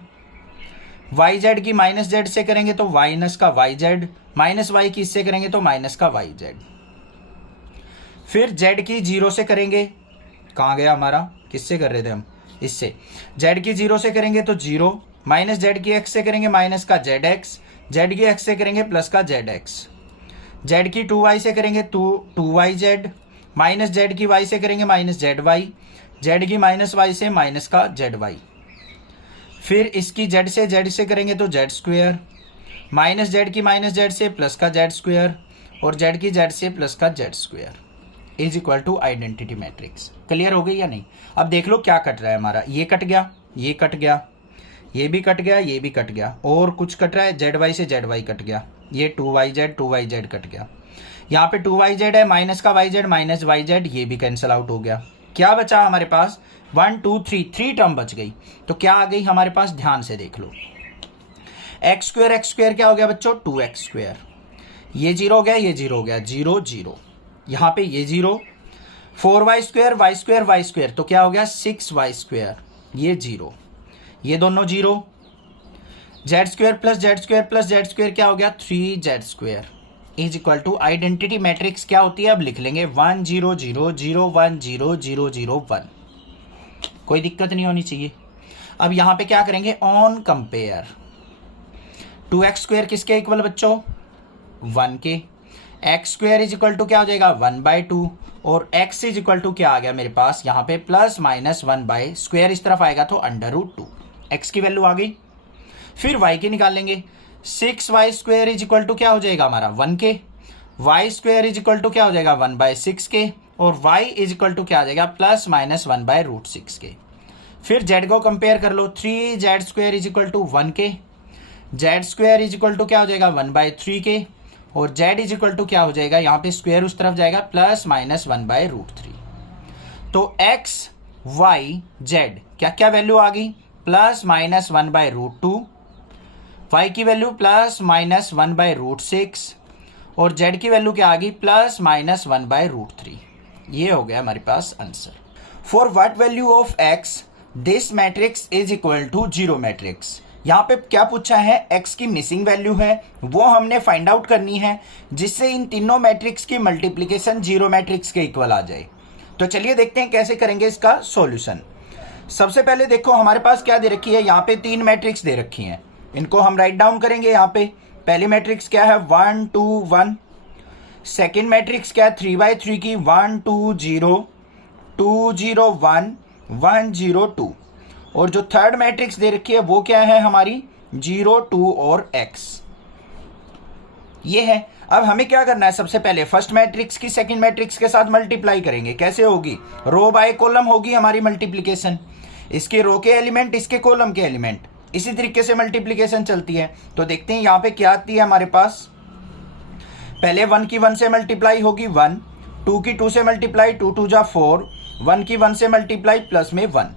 yz की माइनस z से करेंगे तो माइनस का yz, माइनस y की इससे करेंगे तो माइनस का yz। फिर z की 0 से करेंगे, कहाँ गया हमारा, किससे कर रहे थे हम, इससे। z की 0 से करेंगे तो 0, माइनस z की x से करेंगे माइनस का zx, z की x से करेंगे प्लस का zx। z की 2y से करेंगे 2yz, माइनस z की y से करेंगे माइनस zy, z की माइनस y से माइनस का zy। फिर इसकी z से करेंगे तो z स्क्वेयर, माइनस z की माइनस z से प्लस का z स्क्वेयर, और z की z से प्लस का z square is equal to identity matrix. Clear हो गई या नहीं। अब देख लो क्या कट रहा है हमारा, ये कट गया, ये कट गया, ये भी कट गया, ये भी कट गया, और कुछ कट रहा है zy से zy कट गया, ये 2yz कट गया। यहाँ पे 2yz है, माइनस का yz माइनस yz, ये भी कैंसिल आउट हो गया। क्या बचा हमारे पास, 1 2 3 3 टर्म बच गई। तो क्या आ गई हमारे पास, ध्यान से देख लो। x स्क्वेयर क्या हो गया बच्चों, 2x स्क्वेयर, ये 0 हो गया, ये 0 हो गया, 0 0, यहाँ पे ये 0, 4y स्क्वेयर तो क्या हो गया 6y स्क्वेयर, ये 0, ये दोनों 0, z square plus z square क्या हो गया 3z square is equal to identity matrix क्या होती है, अब लिख लेंगे 1 0 0 0 1 0 0 0 1। कोई दिक्कत नहीं होनी चाहिए। अब यहाँ पे क्या करेंगे, ऑन कंपेयर 2x स्क्वेयर किसके इक्वल बच्चों, 1 के, x square is equal to क्या हो जाएगा 1/2, और x इज इक्वल टू क्या आ गया मेरे पास यहाँ पे प्लस माइनस 1 स्क्वेयर इस तरफ आएगा तो √2, x की वैल्यू आ गई। फिर y की निकाल लेंगे, 6y square is equal to क्या हो जाएगा हमारा 1 के, y square is equal to क्या हो जाएगा 1/6 के, और y इज इक्वल टू क्या आ जाएगा प्लस माइनस 1/√6 के। फिर z को कंपेयर कर लो, 3z square is equal to 1 के, z square is equal to क्या हो जाएगा 1/3 के, और z इज इक्वल टू क्या हो जाएगा, यहाँ पे स्क्वेयर उस तरफ जाएगा प्लस माइनस 1/√3। तो x y z क्या क्या वैल्यू आ गई, प्लस माइनस 1/√2, y की वैल्यू प्लस माइनस 1/√6, और z की वैल्यू क्या आ गई प्लस माइनस 1/√3। ये हो गया हमारे पास answer. For what value of x this matrix is equal to 0 matrix, यहाँ पे क्या पूछा है, x की मिसिंग वैल्यू है, वो हमने फाइंड आउट करनी है जिससे इन तीनों मैट्रिक्स की मल्टीप्लिकेशन जीरो मैट्रिक्स के इक्वल आ जाए। तो चलिए देखते हैं कैसे करेंगे इसका सॉल्यूशन। सबसे पहले देखो हमारे पास क्या दे रखी है, यहाँ पे तीन मैट्रिक्स दे रखी हैं, इनको हम राइट डाउन करेंगे। यहाँ पे पहली मैट्रिक्स क्या है 1 2 1, सेकेंड मैट्रिक्स क्या है 3/3 की 1 2 0 2 0 1 1 0 2, और जो थर्ड मैट्रिक्स दे रखी है वो क्या है हमारी 0 2 और x, ये है। अब हमें क्या करना है, सबसे पहले फर्स्ट मैट्रिक्स की सेकंड मैट्रिक्स के साथ मल्टीप्लाई करेंगे। कैसे होगी, रो बाय कॉलम होगी हमारी मल्टीप्लिकेशन, इसके रो के एलिमेंट इसके कॉलम के एलिमेंट, इसी तरीके से मल्टीप्लिकेशन चलती है। तो देखते हैं यहाँ पे क्या आती है हमारे पास। पहले 1 की 1 से मल्टीप्लाई होगी 1, 2 की 2 से मल्टीप्लाई 2 2 जा 4, 1 की 1 से मल्टीप्लाई प्लस में 1,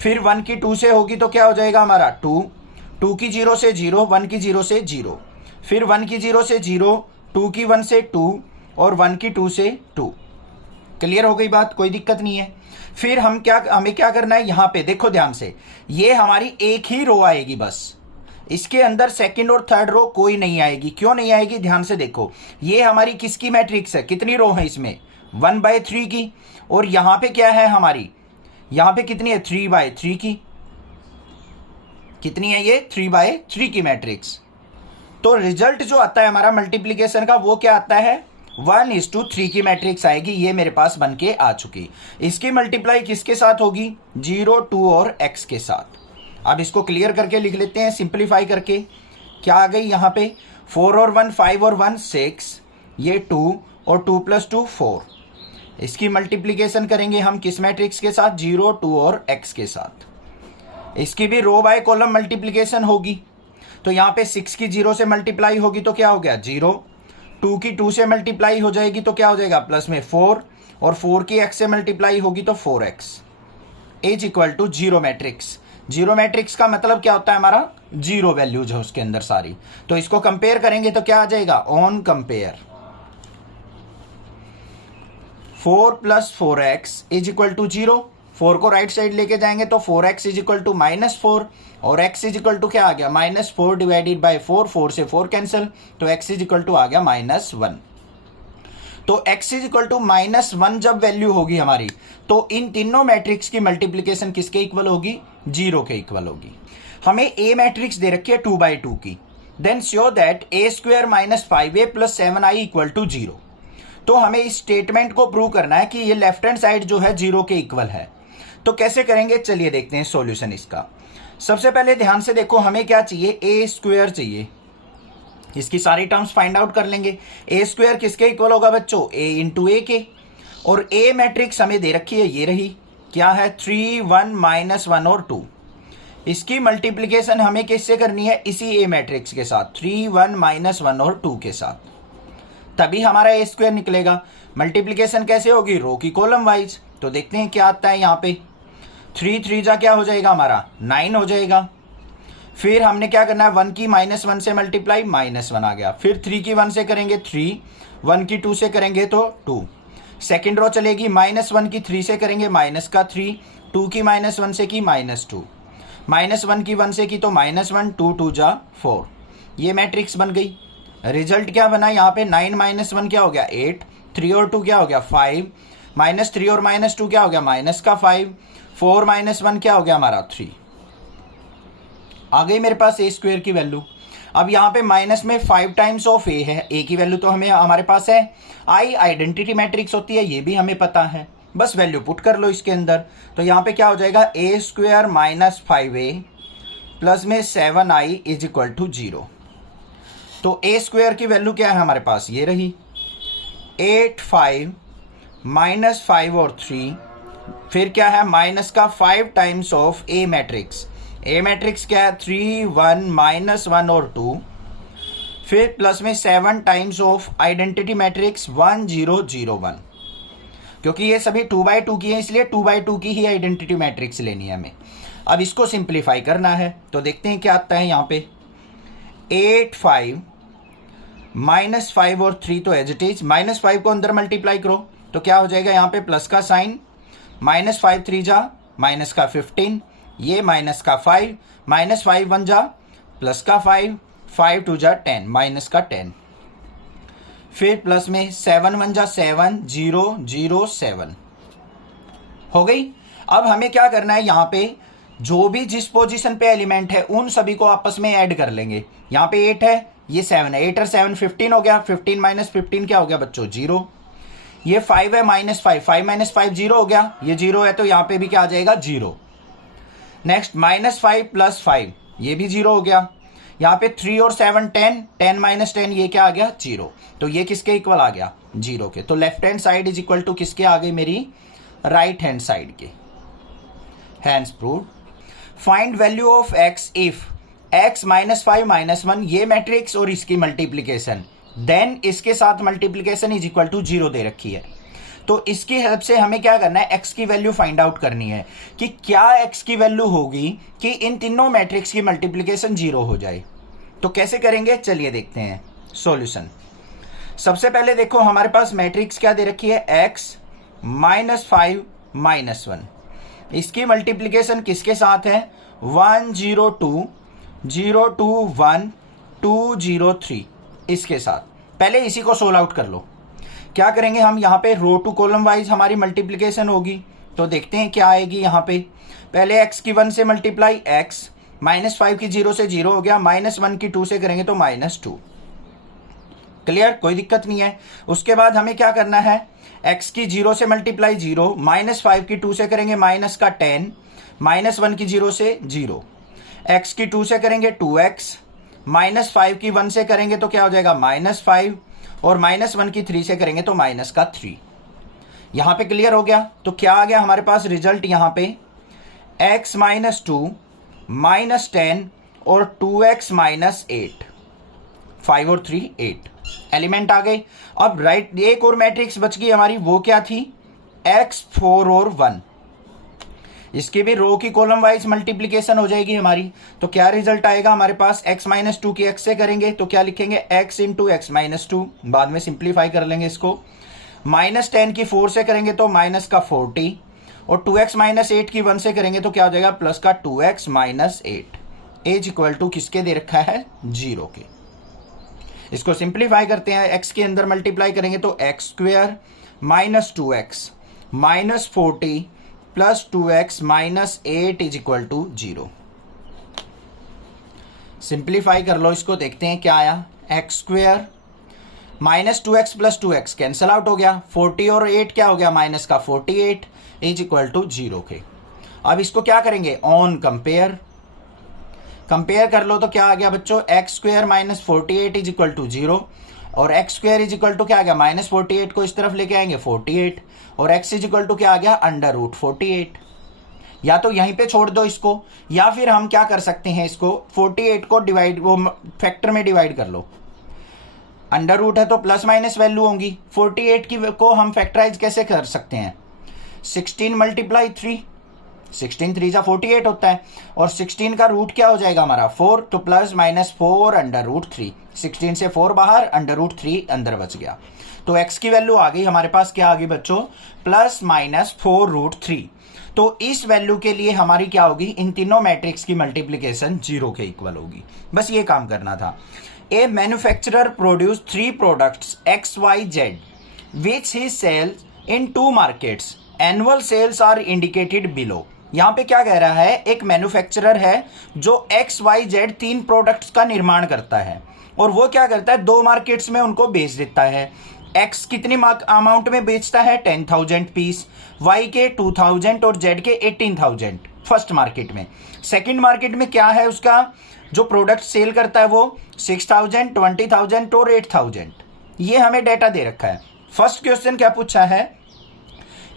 फिर 1 की 2 से होगी तो क्या हो जाएगा हमारा 2, 2 की 0 से 0, 1 की 0 से 0, फिर 1 की 0 से 0, 2 की 1 से 2 और 1 की 2 से 2। क्लियर हो गई बात, कोई दिक्कत नहीं है। फिर हमें क्या करना है, यहाँ पे देखो ध्यान से, ये हमारी एक ही रो आएगी बस, इसके अंदर सेकंड और थर्ड रो कोई नहीं आएगी। क्यों नहीं आएगी, ध्यान से देखो, ये हमारी किसकी मैट्रिक्स है, कितनी रो है इसमें 1/3 की, और यहाँ पे क्या है हमारी, यहाँ पे कितनी है 3/3 की, कितनी है ये 3/3 की मैट्रिक्स। तो रिजल्ट जो आता है हमारा मल्टीप्लिकेशन का वो क्या आता है 1:3 की मैट्रिक्स आएगी, ये मेरे पास बन के आ चुकी। इसकी मल्टीप्लाई किसके साथ होगी 0 2 और x के साथ। अब इसको क्लियर करके लिख लेते हैं सिंप्लीफाई करके, क्या आ गई यहाँ पे 4 और 1 5 और 1 6, ये 2 और 2 + 2 4। इसकी मल्टीप्लिकेशन करेंगे हम किस मैट्रिक्स के साथ 0 2 और x के साथ। इसकी भी रो बाय कॉलम मल्टीप्लिकेशन होगी, तो यहाँ पे 6 की 0 से मल्टीप्लाई होगी तो क्या हो गया 0, 2 की 2 से मल्टीप्लाई हो जाएगी तो क्या हो जाएगा प्लस में 4, और 4 की x से मल्टीप्लाई होगी तो 4x is equal to zero matrix. Zero matrix का मतलब क्या होता है हमारा जीरो वैल्यूज है उसके अंदर सारी। तो इसको कंपेयर करेंगे तो क्या आ जाएगा on compare 4 + 4x is equal to 0, 4 को राइट साइड लेके जाएंगे तो 4x इज इक्वल टू -4, और x इज इक्वल टू क्या आ गया -4 डिवाइडेड बाय 4, 4 से 4 कैंसिल, तो x इज इक्वल टू आ गया -1। तो x इज इक्वल टू -1 जब वैल्यू होगी हमारी, तो इन तीनों मैट्रिक्स की मल्टीप्लिकेशन किसके इक्वल होगी 0 के इक्वल होगी। हमें a मैट्रिक्स दे रखी है 2/2 की, then sure that a² - 5a + 7i = 0। तो हमें इस स्टेटमेंट को प्रूव करना है कि ये लेफ्ट हैंड साइड जो है 0 के इक्वल है। तो कैसे करेंगे, चलिए देखते हैं सॉल्यूशन इसका। सबसे पहले ध्यान से देखो, हमें क्या चाहिए a² चाहिए, इसकी सारी टर्म्स फाइंड आउट कर लेंगे। a² किसके इक्वल होगा बच्चों a × a के, और a मैट्रिक्स हमें दे रखी है ये रही, क्या है 3 1 -1 और 2। इसकी मल्टीप्लिकेशन हमें किससे करनी है, इसी a मैट्रिक्स के साथ 3 1 -1 और 2 के साथ, तभी हमारा a² निकलेगा। मल्टीप्लिकेशन कैसे होगी, रो की कॉलम वाइज। तो देखते हैं क्या आता है यहाँ पे, 3 3 जा क्या हो जाएगा हमारा 9 हो जाएगा। फिर हमने क्या करना है 1 की -1 से मल्टीप्लाई -1 आ गया, फिर 3 की 1 से करेंगे 3, 1 की 2 से करेंगे तो 2, सेकेंड रो चलेगी -1 की 3 से करेंगे -3, 2 की -1 से की -2, -1 की 1 से की तो -1, 2 2 जा 4, ये मैट्रिक्स बन गई। रिजल्ट क्या बना यहाँ पे 9 - 1 क्या हो गया 8, 3 और 2 क्या हो गया 5, -3 और -2 क्या हो गया -5, 4 - 1 क्या हो गया हमारा 3। आ गई मेरे पास a² की वैल्यू। अब यहाँ पे माइनस में 5 टाइम्स ऑफ a है, a की वैल्यू तो हमें हमारे पास है, i आइडेंटिटी मैट्रिक्स होती है, ये भी हमें पता है, बस वैल्यू पुट कर लो इसके अंदर। तो यहाँ पे क्या हो जाएगा a² - 5a प्लस में 7i इज इक्वल टू 0। तो a² की वैल्यू क्या है हमारे पास, ये रही 8 5 -5 और 3, फिर क्या है माइनस का 5 times of a matrix, a matrix क्या है 3 1 -1 और 2, फिर प्लस में 7 टाइम्स ऑफ आइडेंटिटी मैट्रिक्स 1 0 0 1। क्योंकि ये सभी 2/2 की है इसलिए 2/2 की ही आइडेंटिटी मैट्रिक्स लेनी है हमें। अब इसको सिंप्लीफाई करना है, तो देखते हैं क्या आता है यहाँ पे 8 5 -5 और 3, तो एज इट इज -5 को अंदर मल्टीप्लाई करो तो क्या हो जाएगा यहाँ पे प्लस का साइन, -5 3 जा माइनस का 15, ये माइनस का 5, माइनस 5 1 जा प्लस का 5, 5 2 जा 10, माइनस का 10, फिर प्लस में 7 1 जा 7, 0 0 7 हो गई। अब हमें क्या करना है, यहाँ पे जो भी जिस पोजीशन पे एलिमेंट है उन सभी को आपस में ऐड कर लेंगे। यहाँ पे 8 है, ये 7 है, 8 और 7 15 हो गया, 15 माइनस 15 क्या हो गया बच्चों 0। ये 5 है माइनस 5, 5 माइनस 5 0 हो गया, ये 0 है तो यहाँ पे भी क्या आ जाएगा 0। नेक्स्ट माइनस 5 प्लस 5, ये भी 0 हो गया। यहाँ पे 3 और 7 10, 10 माइनस 10 ये क्या आ गया 0। तो ये किसके इक्वल आ गया 0 के। तो left hand side is equal to किसके आ गई मेरी राइट हैंड साइड के। Hence proved. Find value of x if x minus 5 minus 1 ये मैट्रिक्स और इसकी मल्टीप्लीकेशन, देन इसके साथ मल्टीप्लीकेशन इज इक्वल टू 0 दे रखी है। तो इसकी हेल्प से हमें क्या करना है, x की वैल्यू फाइंड आउट करनी है कि क्या x की वैल्यू होगी कि इन तीनों मैट्रिक्स की मल्टीप्लीकेशन 0 हो जाए। तो कैसे करेंगे चलिए देखते हैं सॉल्यूशन। सबसे पहले देखो हमारे पास मैट्रिक्स क्या दे रखी है, x माइनस 5 माइनस 1, इसकी मल्टीप्लीकेशन किसके साथ है 1 0 2 0 2 1 2 0 3, इसके साथ। पहले इसी को सोल्व आउट कर लो। क्या करेंगे हम, यहाँ पे रो टू कॉलम वाइज हमारी मल्टीप्लीकेशन होगी, तो देखते हैं क्या आएगी। यहाँ पे पहले x की 1 से मल्टीप्लाई, x माइनस 5 की 0 से 0 हो गया, माइनस 1 की 2 से करेंगे तो माइनस 2। क्लियर, कोई दिक्कत नहीं है। उसके बाद हमें क्या करना है, x की 0 से मल्टीप्लाई 0, माइनस 5 की 2 से करेंगे माइनस का 10, माइनस 1 की 0 से 0, x की 2 से करेंगे 2x, माइनस 5 की 1 से करेंगे तो क्या हो जाएगा माइनस 5, और माइनस 1 की 3 से करेंगे तो माइनस का 3। यहां पे क्लियर हो गया। तो क्या आ गया हमारे पास रिजल्ट, यहां पे x माइनस 2 माइनस 10 और 2x माइनस 8, 5 और 3 8 एलिमेंट आ गए। अब राइट एक और मैट्रिक्स बच गई हमारी, वो क्या थी x 4 और 1, इसकी भी रो की कॉलम वाइज मल्टीप्लीकेशन हो जाएगी हमारी। तो क्या रिजल्ट आएगा हमारे पास, x माइनस 2 की x से करेंगे तो क्या लिखेंगे x इंटू एक्स माइनस 2, बाद में सिंप्लीफाई कर लेंगे इसको। माइनस 10 की 4 से करेंगे तो माइनस का 40, और 2x माइनस 8 की 1 से करेंगे तो क्या हो जाएगा प्लस का 2x minus 8 is equal to किसके दे रखा है 0 के। इसको सिंप्लीफाई करते हैं, x के अंदर मल्टीप्लाई करेंगे तो x स्क्वायर माइनस 2x माइनस 40 plus 2x minus 8 is equal to 0। Simplify कर लो इसको, देखते हैं क्या आया, x square minus 2x plus 2x cancel out हो गया, 40 और 8 क्या हो गया माइनस का 48 इज इक्वल टू 0 के। अब इसको क्या करेंगे ऑन कंपेयर, कंपेयर कर लो तो क्या आ गया बच्चों, X square minus 48 is equal to 0, और X square is equal to क्या आ गया माइनस 48 को इस तरफ लेके आएंगे 48, और एक्स इज इक्वल टू क्या आ गया अंडर रूट 48। या तो यहीं पे छोड़ दो इसको, या फिर हम क्या कर सकते हैं, इसको 48 को डिवाइड वो फैक्टर में डिवाइड कर लो। अंडर रूट है तो प्लस माइनस वैल्यू होंगी, 48 की को हम फैक्टराइज कैसे कर सकते हैं, 16 मल्टीप्लाई 3, 16 3 जा 48 होता है, और 16 का रूट क्या हो जाएगा हमारा 4, तो प्लस माइनस 4 अंडर रूट 3, 16 से 4 बाहर, अंडर रूट 3 अंदर बच गया। तो x की वैल्यू आ गई हमारे पास, क्या आ गई बच्चों प्लस माइनस 4 रूट 3। तो इस वैल्यू के लिए हमारी क्या होगी, इन तीनों मैट्रिक्स की मल्टीप्लीकेशन 0 के इक्वल होगी। बस ये काम करना था। A manufacturer produce 3 products XYZ which he sells in 2 markets, annual sales are indicated below. यहां पे क्या कह रहा है, एक मैन्युफैक्चरर है जो XYZ 3 प्रोडक्ट्स का निर्माण करता है, और वो क्या करता है 2 मार्केट्स में उनको बेच देता है। X कितनी अमाउंट में बेचता है 10,000 पीस, Y के 2,000 और Z के 18,000 फर्स्ट मार्केट में। सेकंड मार्केट में क्या है उसका जो प्रोडक्ट सेल करता है वो 6,000, 20,000 और 8,000। ये हमें डेटा दे रखा है। फर्स्ट क्वेश्चन क्या पूछा है,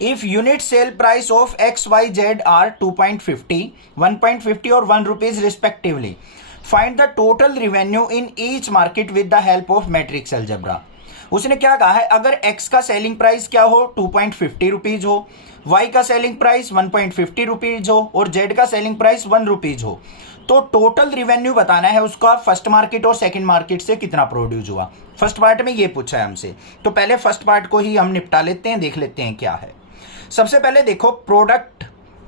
if unit sale price of XYZ are 2.50, 1.50 और 1 rupees respectively, find the total revenue in each market with the help of matrix algebra. उसने क्या कहा है, अगर x का सेलिंग प्राइस क्या हो 2.50 रुपीज हो, y का सेलिंग प्राइस 1.50 रुपीज हो, और z का सेलिंग प्राइस 1 रुपीज हो, तो टोटल रिवेन्यू बताना है उसका फर्स्ट मार्केट और सेकंड मार्केट से कितना प्रोड्यूस हुआ। फर्स्ट पार्ट में ये पूछा है हमसे, तो पहले फर्स्ट पार्ट को ही हम निपटा लेते हैं, देख लेते हैं क्या है। सबसे पहले देखो प्रोडक्ट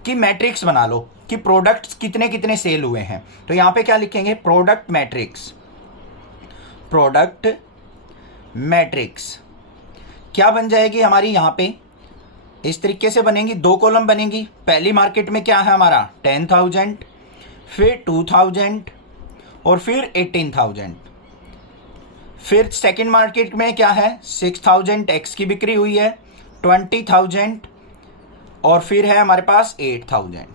की मैट्रिक्स बना लो, कि प्रोडक्ट्स कितने कितने सेल हुए हैं। तो यहां पे क्या लिखेंगे, प्रोडक्ट मैट्रिक्स क्या बन जाएगी हमारी, यहां पे इस तरीके से बनेंगी, 2 कॉलम बनेंगी। पहली मार्केट में क्या है हमारा 10,000, फिर 2,000 और फिर 18,000। फिर सेकंड मार्केट में क्या है 6,000 एक्स की बिक्री हुई है, 20,000 और फिर है हमारे पास 8,000।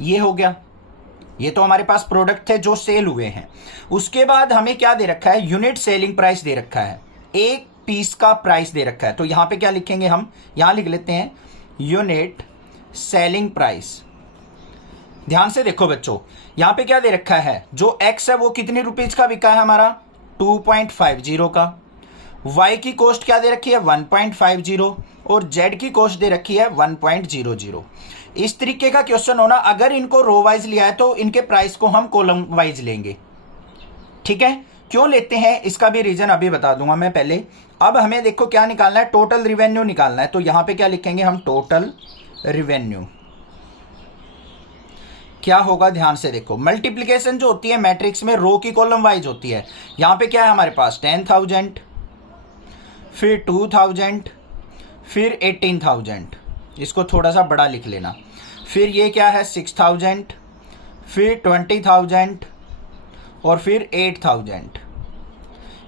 ये हो गया, ये तो हमारे पास प्रोडक्ट थे जो सेल हुए हैं। उसके बाद हमें क्या दे रखा है, यूनिट सेलिंग प्राइस दे रखा है, एक पीस का प्राइस दे रखा है। तो यहां पे क्या लिखेंगे हम, यहां लिख लेते हैं यूनिट सेलिंग प्राइस। ध्यान से देखो बच्चों, यहां पे क्या दे रखा है, जो एक्स है वो कितनी रुपीज का बिका है हमारा 2.50 का, वाई की कॉस्ट क्या दे रखी है 1.50 और जेड की कॉस्ट दे रखी है 1.00। इस तरीके का क्वेश्चन होना, अगर इनको रो वाइज लिया है तो इनके प्राइस को हम कॉलम वाइज लेंगे। ठीक है, क्यों लेते हैं इसका भी रीजन अभी बता दूंगा मैं पहले। अब हमें देखो क्या निकालना है, टोटल रिवेन्यू निकालना है। तो यहां पे क्या लिखेंगे हम, टोटल रिवेन्यू क्या होगा, ध्यान से देखो। मल्टीप्लिकेशन जो होती है मैट्रिक्स में रो की कॉलम वाइज होती है। यहां पे क्या है हमारे पास 10,000, फिर 2,000, फिर 18,000, इसको थोड़ा सा बड़ा लिख लेना। फिर ये क्या है 6,000, फिर 20,000 और फिर 8,000।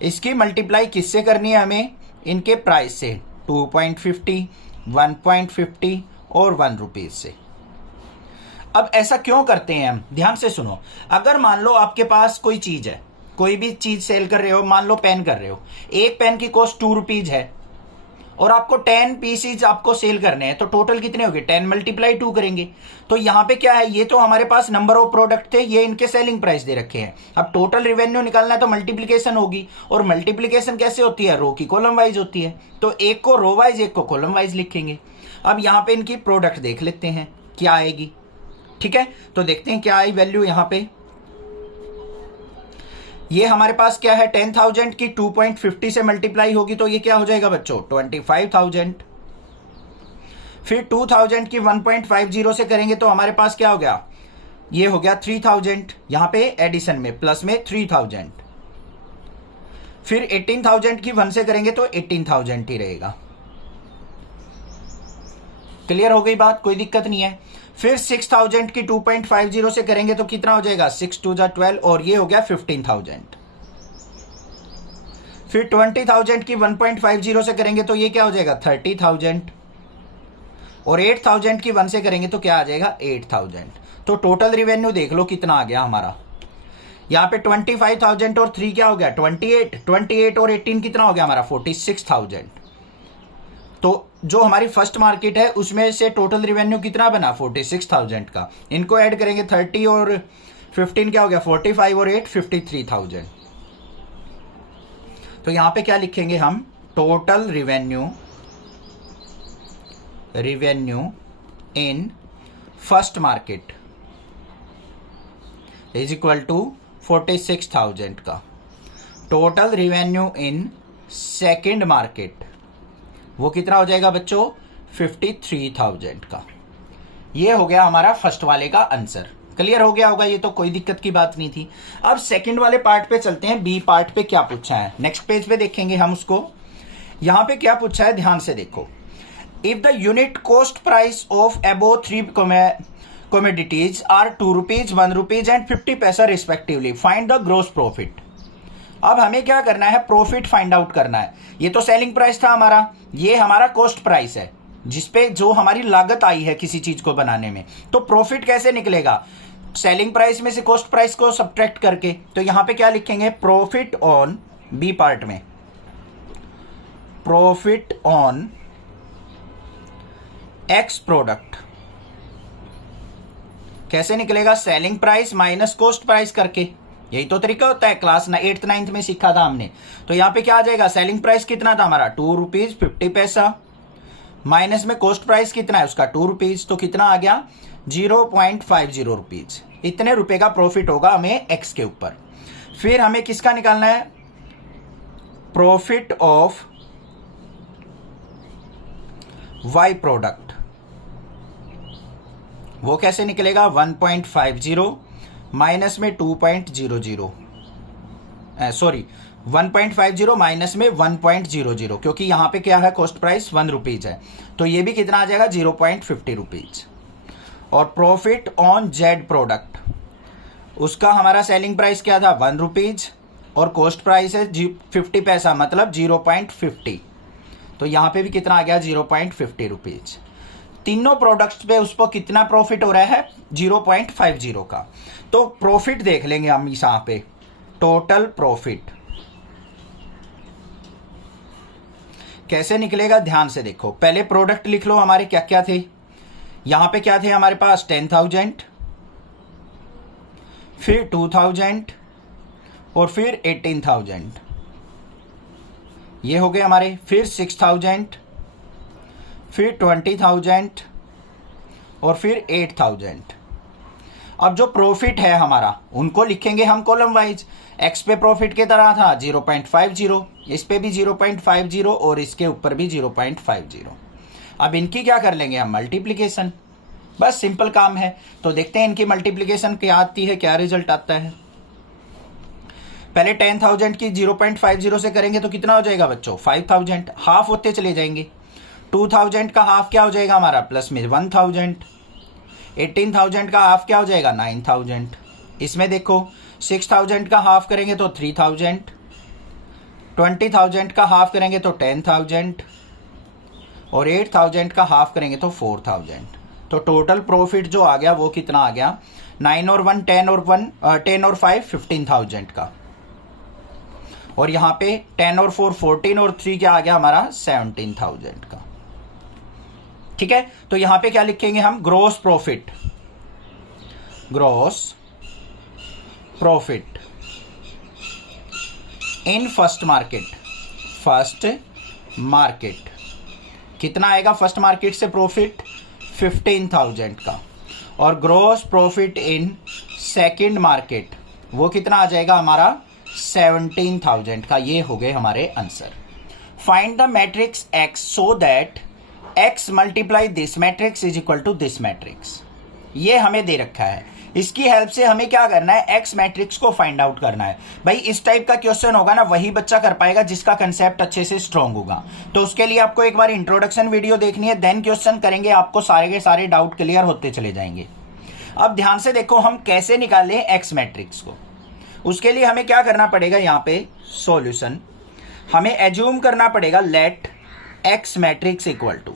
इसकी मल्टीप्लाई किससे करनी है हमें, इनके प्राइस से, 2.50, 1.50 और 1 रुपीज से। अब ऐसा क्यों करते हैं हम, ध्यान से सुनो। अगर मान लो आपके पास कोई चीज है, कोई भी चीज सेल कर रहे हो, मान लो पेन कर रहे हो, एक पेन की कॉस्ट 2 रुपीज है और आपको 10 पीसीज आपको सेल करने हैं, तो टोटल कितने हो गए 10 मल्टीप्लाई 2 करेंगे। तो यहां पे क्या है, ये तो हमारे पास नंबर ऑफ प्रोडक्ट थे, ये इनके सेलिंग प्राइस दे रखे हैं। अब टोटल रिवेन्यू निकालना है तो मल्टीप्लीकेशन होगी, और मल्टीप्लीकेशन कैसे होती है, रो की कॉलम वाइज होती है। तो एक को रो वाइज एक को कॉलम वाइज लिखेंगे। अब यहां पे इनकी प्रोडक्ट देख लेते हैं क्या आएगी। ठीक है, तो देखते हैं क्या आई वैल्यू यहां पे। ये हमारे पास क्या है 10,000 की 2.50 से मल्टीप्लाई होगी तो ये क्या हो जाएगा बच्चों 25,000। फिर 2,000 की 1.50 से करेंगे तो हमारे पास क्या हो गया, ये हो गया 3,000, यहां पे एडिशन में प्लस में 3,000। फिर 18,000 की 1 से करेंगे तो 18,000 ही रहेगा। क्लियर हो गई बात, कोई दिक्कत नहीं है। फिर 6,000 की 2.50 से करेंगे तो कितना हो जाएगा 6 2 12 और ये हो गया 15,000। फिर 20,000 की 1.50 से करेंगे तो ये क्या हो जाएगा 30,000 और 8,000 की 1 से करेंगे तो क्या आ जाएगा 8,000। तो टोटल रिवेन्यू देख लो कितना आ गया हमारा, यहाँ पे 25,000 और 3 क्या हो गया 28 और 18 कितना हो गया हमारा 46,000। तो जो हमारी फर्स्ट मार्केट है उसमें से टोटल रिवेन्यू कितना बना 46,000 का, इनको ऐड करेंगे 30 और 15 क्या हो गया 45 और 8 53,000। तो यहां पे क्या लिखेंगे हम, total revenue in first market is equal to 46,000 का। Total revenue in second market वो कितना हो जाएगा बच्चों 53,000 का। ये हो गया हमारा फर्स्ट वाले का आंसर। क्लियर हो गया होगा, ये तो कोई दिक्कत की बात नहीं थी। अब सेकंड वाले पार्ट पे चलते हैं, बी पार्ट पे क्या पूछा है, नेक्स्ट पेज पे देखेंगे हम उसको। यहां पे क्या पूछा है ध्यान से देखो, if the unit cost price of above 3 commodities are 2 rupees 1 rupees and 50 paisa respectively, find the gross profit. अब हमें क्या करना है, प्रॉफिट फाइंड आउट करना है। ये तो सेलिंग प्राइस था हमारा, ये हमारा कॉस्ट प्राइस है जिसपे जो हमारी लागत आई है किसी चीज को बनाने में। तो प्रॉफिट कैसे निकलेगा, सेलिंग प्राइस में से कॉस्ट प्राइस को सब्ट्रैक्ट करके। तो यहां पे क्या लिखेंगे, प्रॉफिट ऑन बी पार्ट में, प्रॉफिट ऑन एक्स प्रोडक्ट कैसे निकलेगा, selling price minus cost price करके। यही तो तरीका होता है, क्लास 8th 9th में सीखा था हमने। तो यहां पे क्या आ जाएगा, सेलिंग प्राइस कितना था हमारा 2 रुपीज 50 पैसा, माइनस में कॉस्ट प्राइस कितना है उसका 2 रुपीज, तो कितना आ गया 0.50 रुपीज। इतने रुपए का प्रॉफिट होगा हमें एक्स के ऊपर। फिर हमें किसका निकालना है, प्रॉफिट ऑफ वाई प्रोडक्ट वो कैसे निकलेगा, 1.50 माइनस में 2.00, सॉरी 1.50 माइनस में 1.00, क्योंकि यहाँ पे क्या है, कॉस्ट प्राइस 1 रुपीज है, तो ये भी कितना आ जाएगा, 0.50 रुपीज। और प्रॉफिट ऑन जेड प्रोडक्ट, उसका हमारा सेलिंग प्राइस क्या था, 1 रुपीज, और कॉस्ट प्राइस है 50 पैसा, मतलब 0.50, तो यहाँ पे भी कितना आ गया, 0.50 रुपीज। तीनों प्रोडक्ट्स पे उसको कितना प्रॉफिट हो रहा है, 0.50 का। तो प्रॉफिट देख लेंगे हम यहाँ पे, टोटल प्रॉफिट कैसे निकलेगा, ध्यान से देखो। पहले प्रोडक्ट लिख लो हमारे क्या क्या थे, यहां पे क्या थे हमारे पास, 10,000, फिर 2,000 और फिर 18,000, ये हो गए हमारे। फिर 6,000, फिर 20,000 और फिर 8,000। अब जो प्रॉफिट है हमारा उनको लिखेंगे हम कॉलम वाइज। एक्स पे प्रॉफिट की तरह था 0.50, इस पे भी 0.50 और इसके ऊपर भी 0.50। अब इनकी क्या कर लेंगे हम, मल्टीप्लिकेशन, बस सिंपल काम है। तो देखते हैं इनकी मल्टीप्लिकेशन क्या आती है, क्या रिजल्ट आता है। पहले 10,000 की 0.50 से करेंगे तो कितना हो जाएगा बच्चों, 5,000, हाफ होते चले जाएंगे। 2,000 का हाफ क्या हो जाएगा हमारा, प्लस में 1,000। 18,000 का हाफ क्या हो जाएगा, 9,000। इसमें देखो 6,000 का हाफ करेंगे तो 3,000, 20,000 का हाफ करेंगे तो 10,000 और 8,000 का हाफ करेंगे तो 4,000। तो टोटल प्रॉफिट जो आ गया वो कितना आ गया, 9 और 1 10 और 5 15,000 का। और यहाँ पे 10 और 4 14 और 3 क्या आ गया हमारा, 17,000 का। ठीक है, तो यहां पे क्या लिखेंगे हम, gross profit, gross profit in first market, first market कितना आएगा, फर्स्ट मार्केट से प्रॉफिट 15,000 का। और gross profit in second market वो कितना आ जाएगा हमारा, 17,000 का। ये हो गए हमारे answer. Find the matrix X so that x multiply this matrix is equal to this matrix. ये हमें दे रखा है, इसकी हेल्प से हमें क्या करना है, x मैट्रिक्स को फाइंड आउट करना है। भाई इस टाइप का क्वेश्चन होगा ना वही बच्चा कर पाएगा जिसका कंसेप्ट अच्छे से स्ट्रांग होगा। तो उसके लिए आपको एक बार इंट्रोडक्शन वीडियो देखनी है, देन क्वेश्चन करेंगे, आपको सारे के सारे डाउट क्लियर होते चले जाएंगे। अब ध्यान से देखो हम कैसे निकालें x मैट्रिक्स को। उसके लिए हमें क्या करना पड़ेगा, यहाँ पे सॉल्यूशन हमें एज्यूम करना पड़ेगा, let x matrix equal to,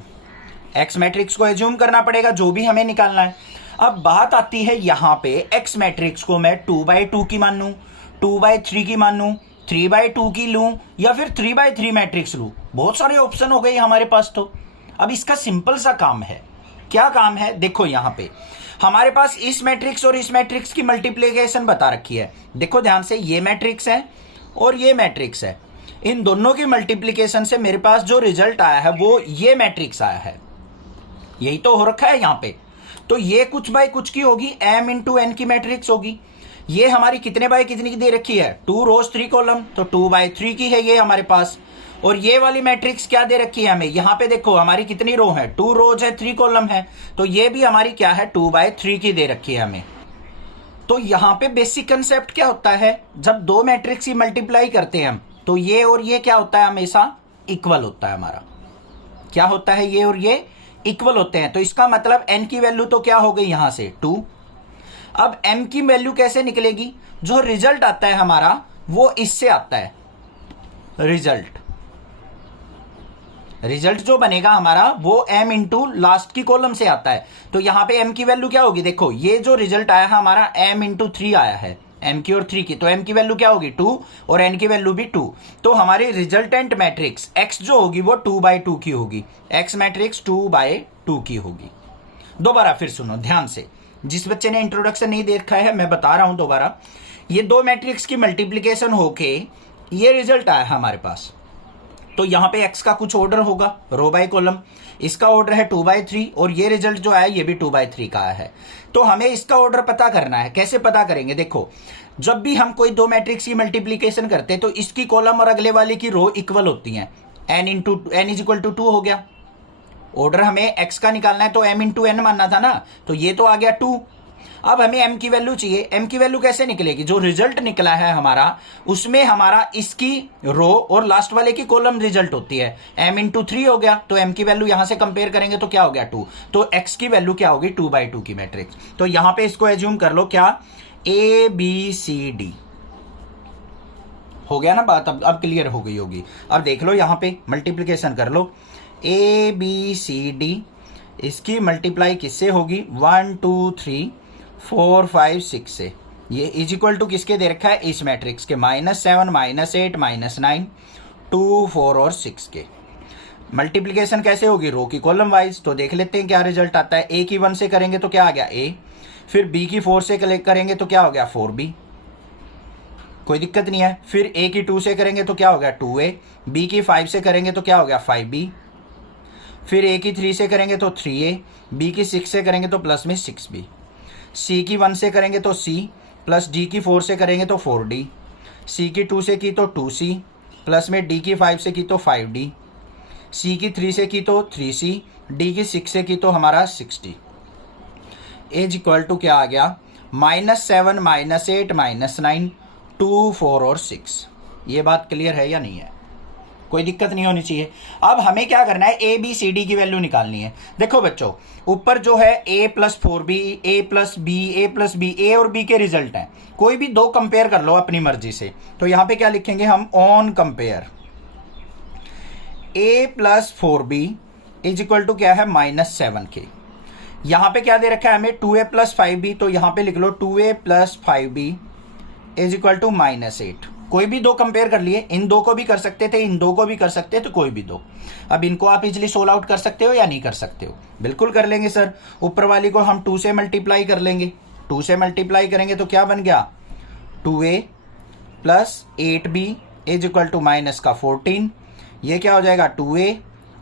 x matrix को एज्यूम करना पड़ेगा जो भी हमें निकालना है। अब बात आती है यहाँ पे x मैट्रिक्स को मैं 2/2 की मान लूं, 2/3 की मान लूं, 3/2 की लूं, या फिर 3/3 मैट्रिक्स लूं। बहुत सारे ऑप्शन हो गए हमारे पास। तो अब इसका सिंपल सा काम है, क्या काम है, देखो यहाँ पे हमारे पास इस मैट्रिक्स और इस मैट्रिक्स की मल्टीप्लिकेशन बता रखी है। देखो ध्यान से, ये मैट्रिक्स है और ये मैट्रिक्स है, इन दोनों की मल्टीप्लिकेशन से मेरे पास जो रिजल्ट आया है वो ये मैट्रिक्स आया है, यही तो हो रखा है यहाँ पे। तो ये कुछ बाय कुछ की होगी, m इंटू n की मैट्रिक्स होगी। ये हमारी कितने बाय कितनी की दे रखी है, 2 रोज 3 कॉलम, तो 2/3 की है ये हमारे पास। और ये वाली मैट्रिक्स क्या दे रखी है हमें, यहाँ पे देखो हमारी कितनी रो है, 2 रोज है 3 कॉलम है, तो ये भी हमारी क्या है, 2/3 की दे रखी है हमें। तो यहाँ पे बेसिक कंसेप्ट क्या होता है, जब दो मैट्रिक्स की मल्टीप्लाई करते हैं हम तो ये और ये क्या होता है, हमेशा इक्वल होता है हमारा। क्या होता है, ये और ये इक्वल होते हैं। तो इसका मतलब n की वैल्यू तो क्या हो गई यहां से 2। अब m की वैल्यू कैसे निकलेगी, जो रिजल्ट आता है हमारा वो इससे आता है, रिजल्ट जो बनेगा हमारा वो m इंटू लास्ट की कॉलम से आता है। तो यहां पे m की वैल्यू क्या होगी, देखो ये जो रिजल्ट आया है हमारा m इंटू 3 आया है, m की और 3 की, तो m की वैल्यू क्या होगी 2 और n की वैल्यू भी 2। तो हमारी रिजल्टेंट मैट्रिक्स x जो होगी वो 2/2 की होगी, x मैट्रिक्स 2/2 की होगी। दोबारा फिर सुनो ध्यान से, जिस बच्चे ने इंट्रोडक्शन नहीं देखा है मैं बता रहा हूं दोबारा। ये दो मैट्रिक्स की मल्टीप्लीकेशन होके ये रिजल्ट आया हमारे पास। तो यहां पे x का कुछ ऑर्डर होगा, रो बाय कॉलम, इसका ऑर्डर है 2/3 और ये रिजल्ट जो आया ये भी 2/3 का आया है। तो हमें इसका ऑर्डर पता करना है। कैसे पता करेंगे, देखो जब भी हम कोई दो मैट्रिक्स की मल्टीप्लीकेशन करते हैं तो इसकी कॉलम और अगले वाले की रो इक्वल होती हैं, n इज इक्वल टू 2 हो गया। ऑर्डर हमें x का निकालना है तो m इंटू एन मानना था ना, तो ये तो आ गया 2। अब हमें m की वैल्यू चाहिए। m की वैल्यू कैसे निकलेगी? जो रिजल्ट निकला है हमारा उसमें हमारा इसकी रो और लास्ट वाले की कॉलम रिजल्ट होती है। m इंटू 3 हो गया, तो m की वैल्यू यहां से कंपेयर करेंगे तो क्या हो गया 2, तो x की वैल्यू क्या होगी 2/2 की मैट्रिक्स। तो यहां पे इसको एज्यूम कर लो क्या, A B C D हो गया ना बात। अब क्लियर हो गई होगी। अब देख लो यहां पे मल्टीप्लीकेशन कर लो, A B C D इसकी मल्टीप्लाई किससे होगी 1 2 3 4 5 6 से। ये इज इक्वल टू किसके दे रखा है इस मैट्रिक्स के -7 -8 -9 2 4 और 6 के। मल्टीप्लीकेशन कैसे होगी रो की कॉलम वाइज। तो देख लेते हैं क्या रिजल्ट आता है। A की 1 से करेंगे तो क्या आ गया A, फिर B की 4 से करेंगे तो क्या हो गया 4B, कोई दिक्कत नहीं है। फिर A की 2 से करेंगे तो क्या हो गया 2A, B की 5 से करेंगे तो क्या हो गया 5B, फिर A की 3 से करेंगे तो 3A, B की 6 से करेंगे तो प्लस में 6B, C की 1 से करेंगे तो C, प्लस D की 4 से करेंगे तो 4D, C की 2 से की तो 2C, प्लस में D की 5 से की तो 5D, C की 3 से की तो 3C, D की 6 से की तो हमारा 6D। इज इक्वल टू क्या आ गया -7 -8 -9 2 4 और 6। ये बात क्लियर है या नहीं है? कोई दिक्कत नहीं होनी चाहिए। अब हमें क्या करना है A B C D की वैल्यू निकालनी है। देखो बच्चों ऊपर जो है A + 4B A + B A + B A और B के रिजल्ट हैं, कोई भी दो कंपेयर कर लो अपनी मर्जी से। तो यहां पे क्या लिखेंगे हम on compare A + 4B is equal to क्या है -7 के। यहां पे क्या दे रखा है हमें 2A + 5B, तो यहां पे लिख लो 2A + 5B is equal to -8। कोई भी दो कंपेयर कर लिए, इन दो को भी कर सकते थे, इन दो को भी कर सकते तो कोई भी दो। अब इनको आप इजिली सोल्व आउट कर सकते हो या नहीं कर सकते हो? बिल्कुल कर लेंगे सर। ऊपर वाली को हम 2 से मल्टीप्लाई कर लेंगे, 2 से मल्टीप्लाई करेंगे तो क्या बन गया 2A + 8B is equal to -14। ये क्या हो जाएगा 2A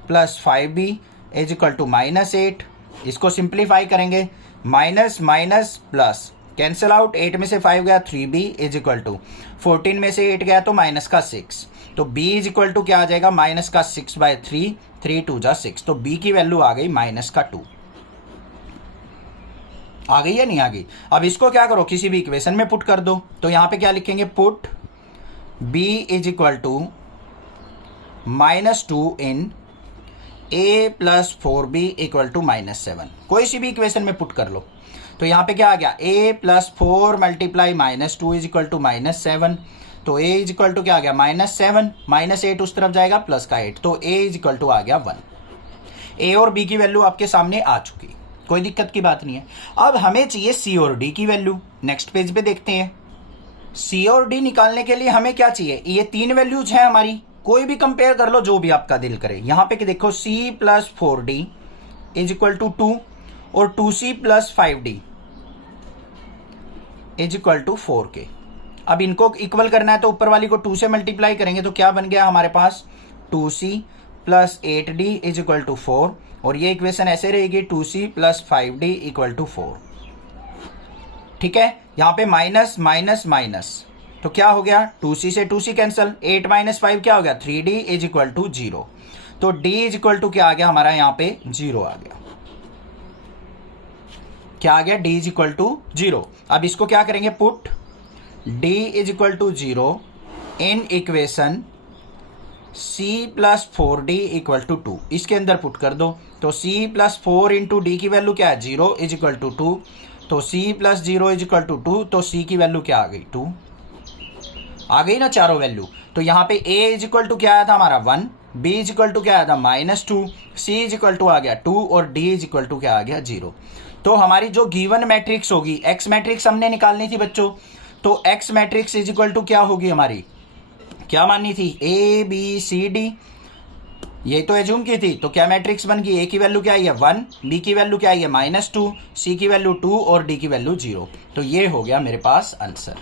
+ 5B is equal to -8। इसको सिंप्लीफाई करेंगे minus minus plus cancel out, 8 में से 5 गया 3B इज इक्वल टू 14 में से 8 गया तो -6, तो B इज इक्वल टू क्या आ जाएगा -6/3 3 2 जा 6। तो B की वैल्यू आ गई -2। आ गई या नहीं आ गई? अब इसको क्या करो किसी भी इक्वेशन में पुट कर दो। तो यहां पे क्या लिखेंगे put B is equal to -2 in A + 4B equal to -7। कोई सी भी इक्वेशन में पुट कर लो। तो यहां पे क्या आ गया A + 4 × -2 इज इक्वल टू -7। तो A इज इक्वल टू क्या आ गया -7, -8 उस तरफ जाएगा प्लस का 8, तो A इज इक्वल टू आ गया 1। A और B की वैल्यू आपके सामने आ चुकी, कोई दिक्कत की बात नहीं है। अब हमें चाहिए C और D की वैल्यू। नेक्स्ट पेज पे देखते हैं। C और D निकालने के लिए हमें क्या चाहिए, ये 3 वैल्यूज हैं हमारी, कोई भी कंपेयर कर लो जो भी आपका दिल करे। यहां पे कि देखो C + 4D is equal to 2 और 2C + 5D is equal to 4K। अब इनको इक्वल करना है तो ऊपर वाली को 2 से मल्टीप्लाई करेंगे तो क्या बन गया हमारे पास 2C + 8D is equal to 4, और ये इक्वेशन ऐसे रहेगी 2C + 5D इक्वल टू 4। ठीक है, यहां पे माइनस माइनस माइनस, तो क्या हो गया 2C से 2C कैंसिल, 8 - 5 क्या हो गया 3D इज इक्वल टू 0। तो D इज इक्वल टू क्या आ गया हमारा यहाँ पे 0 आ गया। क्या आ गया D इज इक्वल टू 0। अब इसको क्या करेंगे put D is equal to 0 in equation C + 4D equal to 2, इसके अंदर पुट कर दो। तो C + 4 × D की वैल्यू क्या है 0 इज इक्वल टू 2, तो C + 0 इज इक्वल टू 2, तो C की वैल्यू क्या आ गई 2 आ गई ना चारों वैल्यू। तो यहाँ पे A इज इक्वल टू क्या आया था हमारा 1, B इज इक्वल टू क्या आया था -2, C इज इक्वल टू आ गया 2 और D इज इक्वल टू क्या आ गया 0। तो हमारी जो गिवन मैट्रिक्स होगी, X मैट्रिक्स हमने निकालनी थी बच्चों, तो X matrix is equal to क्या होगी हमारी, क्या माननी थी A B C D, ये तो एज्यूम की थी। तो क्या मैट्रिक्स बन गई, A की वैल्यू क्या आई है 1, B की वैल्यू क्या आई है -2, C की वैल्यू 2 और D की वैल्यू 0। तो ये हो गया मेरे पास answer.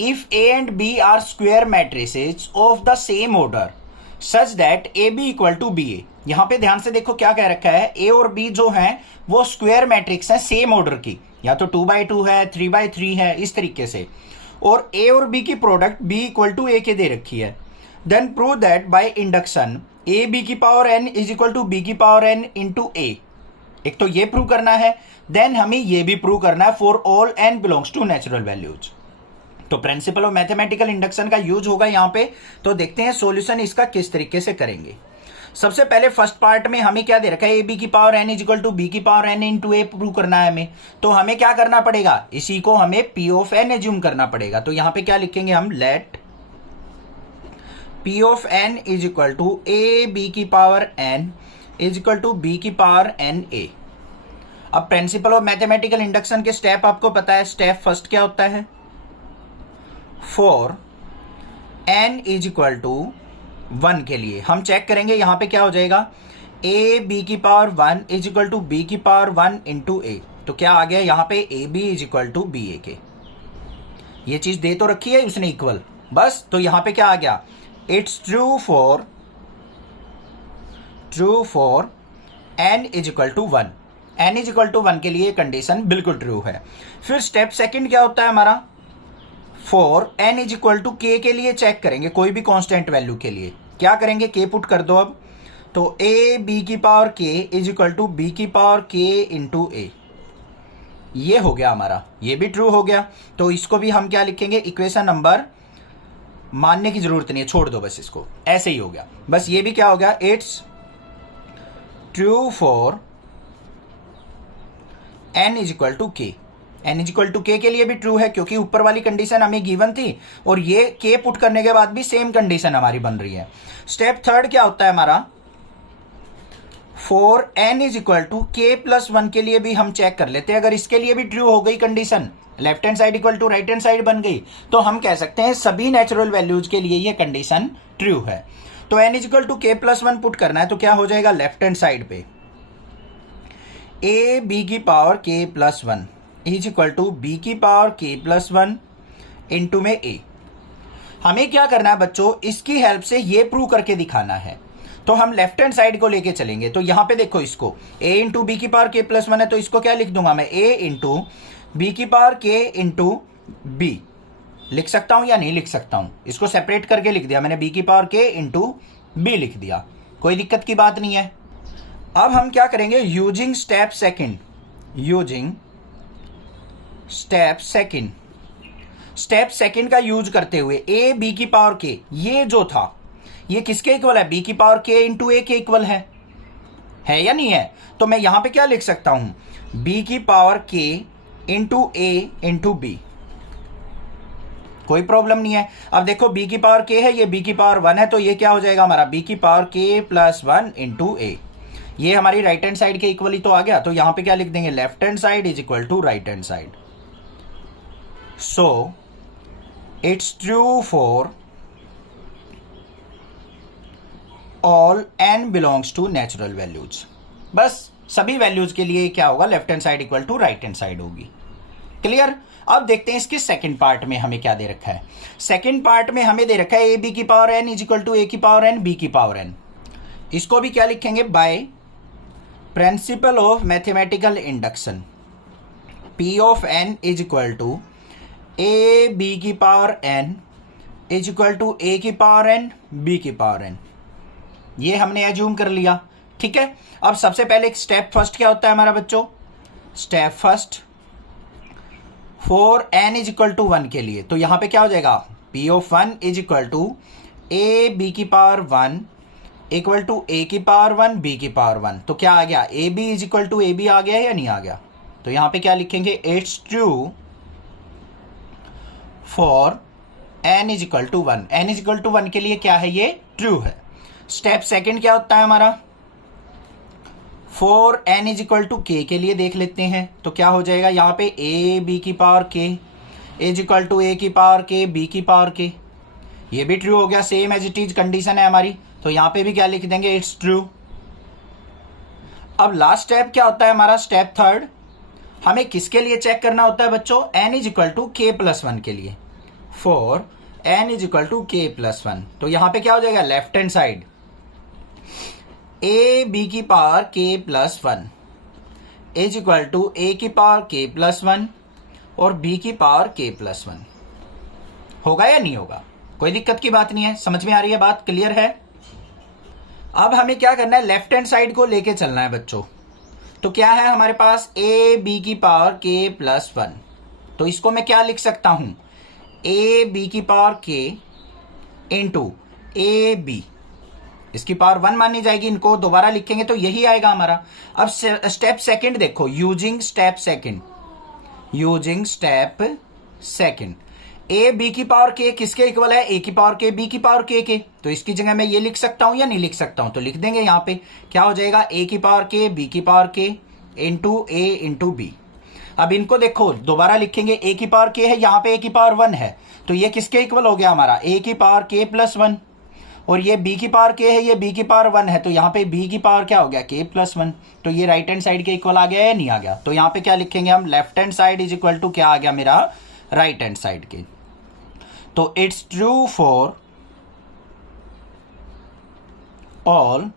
If A and B are square matrices of the same order such that AB equal to BA, यहां पे ध्यान से देखो क्या कह रखा है, A और B जो हैं वो स्क्वायर मैट्रिक्स हैं सेम ऑर्डर की, या तो 2/2 है 3/3 है इस तरीके से, और A और B की प्रोडक्ट B = A के दे रखी है। Then prove that by induction A B की power N is equal to B की पावर एन इंटू ए। एक तो ये प्रूव करना है, देन हमें ये भी प्रूव करना है for all n belongs to natural values. तो प्रिंसिपल ऑफ मैथमेटिकल इंडक्शन का यूज होगा यहां पे। तो देखते हैं सॉल्यूशन इसका किस तरीके से करेंगे। सबसे पहले फर्स्ट पार्ट में हमें क्या दे रखा है, ए बी की power N is equal to B की power N into A prove करना है हमें। तो हमें क्या करना पड़ेगा, इसी को हमें पी ऑफ एन एज्यूम करना पड़ेगा। तो यहां पे क्या लिखेंगे हम, let P of N is equal to A B की power N is equal to B की पावर एन ए। अब प्रिंसिपल ऑफ मैथमेटिकल इंडक्शन के स्टेप आपको पता है। स्टेप फर्स्ट क्या होता है, for N is equal to 1 के लिए हम चेक करेंगे यहां पे क्या हो जाएगा, ए बी की power 1 is equal to B की पावर 1 इंटू ए। तो क्या आ गया यहां पे, A B is equal to B A के। ये चीज दे तो रखी है उसने इक्वल, बस। तो यहां पे क्या आ गया, it's true for N is equal to 1। N is equal to 1 के लिए कंडीशन बिल्कुल ट्रू है। फिर स्टेप सेकंड क्या होता है हमारा, for N is equal to k के लिए चेक करेंगे, कोई भी कांस्टेंट वैल्यू के लिए क्या करेंगे, के पुट कर दो अब। तो ए बी की पावर के इज इक्वल टू बी की पावर के इंटू ए। ये हो गया हमारा, ये भी ट्रू हो गया। तो इसको भी हम क्या लिखेंगे, इक्वेशन नंबर, मानने की जरूरत नहीं है, छोड़ दो बस इसको, ऐसे ही हो गया। बस ये भी क्या हो गया, it's true for N is equal to k. N is equal to k लिए भी ट्रू है क्योंकि ऊपर वाली कंडीशन हमें गिवन थी और ये के पुट करने के बाद भी सेम कंडीशन हमारी बन रही है। स्टेप थर्ड क्या होता है हमारा, for N is equal to k plus 1 के लिए भी हम चेक कर लेते हैं। अगर इसके लिए भी ट्रू हो गई condition, left hand side equal to right hand side बन गई, तो हम कह सकते हैं सभी नेचुरल वैल्यूज के लिए ये कंडीशन ट्रू है। तो N is equal to k plus 1 put करना है, तो क्या हो जाएगा, लेफ्ट हैंड साइड पे ए बी की power k plus 1 is equal to B की पावर के प्लस 1 इंटू में ए। हमें क्या करना है बच्चों, इसकी हेल्प से ये प्रूव करके दिखाना है। तो हम लेफ्ट हैंड साइड को लेके चलेंगे। तो यहां पे देखो, इसको a इंटू बी की पावर के प्लस 1 है, तो इसको क्या लिख दूंगा मैं, a इंटू बी की पावर के इंटू बी। लिख सकता हूं या नहीं लिख सकता हूं, इसको सेपरेट करके लिख दिया मैंने, बी की पावर के इंटू बी लिख दिया, कोई दिक्कत की बात नहीं है। अब हम क्या करेंगे, using step second, step second का यूज करते हुए ए बी की पावर के, ये जो था ये किसके इक्वल है, बी की पावर के इंटू ए के इक्वल है या नहीं है। तो मैं यहां पे क्या लिख सकता हूं, बी की पावर के इंटू ए इंटू बी, कोई प्रॉब्लम नहीं है। अब देखो बी की पावर के है, ये बी की पावर 1 है, तो ये क्या हो जाएगा हमारा, बी की power k plus 1 into A. ये हमारी राइट हैंड साइड के इक्वल ही तो आ गया। तो यहां पे क्या लिख देंगे, left hand side is equal to right hand side. So it's true for all n belongs to natural values. बस सभी वैल्यूज के लिए क्या होगा, left hand side equal to right hand side होगी। क्लियर। अब देखते हैं इसके सेकंड पार्ट में हमें क्या दे रखा है। सेकंड पार्ट में हमें दे रखा है ए बी की power N is equal to A की पावर एन बी की पावर एन। इसको भी क्या लिखेंगे, by principle of mathematical induction, P of N is equal to A B की power N is equal to A की power N B की power N. ये हमने एज्यूम कर लिया, ठीक है। अब सबसे पहले स्टेप फर्स्ट क्या होता है हमारा बच्चों, step first for N is equal to 1 के लिए, तो यहां पे क्या हो जाएगा, P of 1 is equal to A B की पावर 1 इक्वल टू ए की पावर 1 बी की पावर 1। तो क्या आ गया, A B is equal to A B आ गया या नहीं आ गया। तो यहां पे क्या लिखेंगे, it's true for N is equal to 1। N is equal to 1 के लिए क्या है, ये ट्रू है। स्टेप सेकंड क्या होता है हमारा, for N is equal to k के लिए देख लेते हैं। तो क्या हो जाएगा, यहां पे ए बी की पावर के इज इक्वल टू ए की पावर के बी की पावर के, ये भी ट्रू हो गया, same as it is condition है हमारी। तो यहां पे भी क्या लिख देंगे, इट्स ट्रू। अब लास्ट स्टेप क्या होता है हमारा, स्टेप थर्ड, हमें किसके लिए चेक करना होता है बच्चों, n is equal to k plus 1 के लिए, for N is equal to k plus 1। तो यहां पे क्या हो जाएगा, left hand side A B की power k plus 1 is equal to A की पावर के प्लस 1 और बी की पावर के प्लस 1। होगा या नहीं होगा, कोई दिक्कत की बात नहीं है, समझ में आ रही है बात, क्लियर है। अब हमें क्या करना है, लेफ्ट हैंड साइड को लेके चलना है बच्चों। तो क्या है हमारे पास, ए बी की पावर के प्लस 1। तो इसको मैं क्या लिख सकता हूं, ए बी की पावर के इंटू ए बी, इसकी पावर 1 मानी जाएगी। इनको दोबारा लिखेंगे तो यही आएगा हमारा। अब स्टेप सेकंड देखो, using step second, A B की पावर के किसके इक्वल है, ए की पावर के बी की पावर के। तो इसकी जगह मैं ये लिख सकता हूं या नहीं लिख सकता हूं, तो लिख देंगे। यहां पे क्या हो जाएगा, ए की पावर के बी की पावर के इंटू ए इंटू बी। अब इनको देखो दोबारा लिखेंगे, ए की पावर के है, यहां पे ए की पावर 1 है, तो ये किसके इक्वल हो गया हमारा, ए की पावर के प्लस 1। और ये बी की पावर के है, ये बी की पावर 1 है, तो यहाँ पे बी की पावर क्या हो गया, के प्लस 1। तो ये राइट हैंड साइड के इक्वल आ गया या नहीं आ गया। तो यहाँ पे क्या लिखेंगे हम, left hand side is equal to क्या आ गया मेरा, राइट हैंड साइड के। तो it's true for all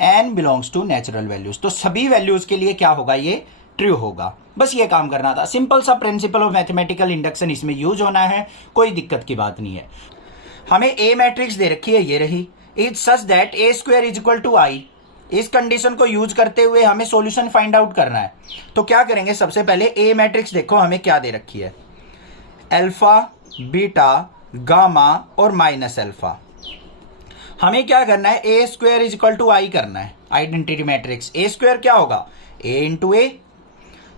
n belongs to natural values. तो सभी वैल्यूज के लिए क्या होगा, ये ट्रू होगा। बस ये काम करना था, सिंपल सा प्रिंसिपल ऑफ मैथमेटिकल इंडक्शन इसमें यूज होना है, कोई दिक्कत की बात नहीं है। हमें ए मैट्रिक्स दे रखी है, ये रही, is such that A square is equal to I. इस कंडीशन को यूज करते हुए हमें सॉल्यूशन फाइंड आउट करना है। तो क्या करेंगे, सबसे पहले ए मैट्रिक्स देखो हमें क्या दे रखी है, अल्फा बीटा गामा और माइनस अल्फा। हमें क्या करना है, ए स्क्वायर इज इक्वल टू आई करना है, आइडेंटिटी मैट्रिक्स। ए स्क्वायर क्या होगा, ए इंटू ए।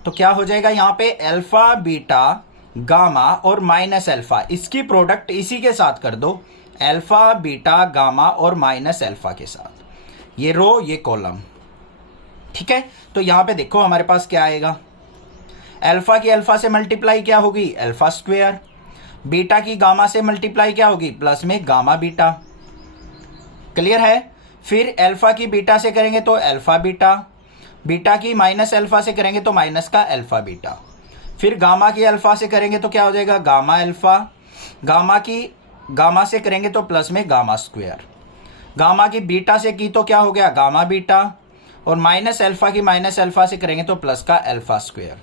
तो क्या हो जाएगा यहाँ पे, अल्फा बीटा गामा और माइनस अल्फा, इसकी प्रोडक्ट इसी के साथ कर दो, अल्फा बीटा गामा और माइनस अल्फा के साथ, ये रो ये कॉलम। ठीक है, तो यहां पे देखो हमारे पास क्या आएगा, अल्फा की अल्फा से मल्टीप्लाई क्या होगी, अल्फा स्क्वायर। बीटा की गामा से मल्टीप्लाई क्या होगी, प्लस में गामा बीटा। क्लियर है। फिर अल्फा की बीटा से करेंगे तो अल्फा बीटा, बीटा की माइनस अल्फा से करेंगे तो माइनस का अल्फा बीटा। फिर गामा की अल्फा से करेंगे तो क्या हो जाएगा, गामा अल्फा। गामा की गामा से करेंगे तो प्लस में गामा स्क्वायर। गामा की बीटा से की तो क्या हो गया, गामा बीटा। और माइनस अल्फा की माइनस अल्फा से करेंगे तो प्लस का अल्फा स्क्वायर।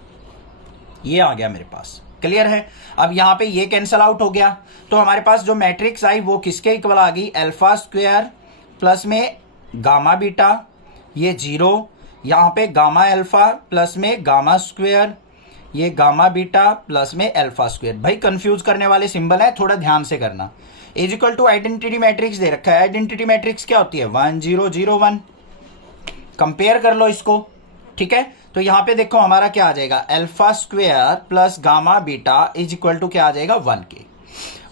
ये आ गया मेरे पास। क्लियर है। अब यहाँ पे ये कैंसल आउट हो गया, तो हमारे पास जो मैट्रिक्स आई वो किसके इक्वल आ गई, अल्फा स्क्वायर प्लस में गामा बीटा, ये 0। यहाँ पे गामा अल्फा प्लस में गामा स्क्वायर, ये गामा बीटा प्लस में अल्फा स्क्वायर। भाई कंफ्यूज करने वाले सिंबल है, थोड़ा ध्यान से करना। Is equal to identity matrix दे रखा है। आइडेंटिटी मैट्रिक्स क्या होती है, 1 0 0 1। कंपेयर कर लो इसको। ठीक है, तो यहां पे देखो हमारा क्या आ जाएगा, alpha square plus gamma beta is equal to क्या आ जाएगा, 1 के।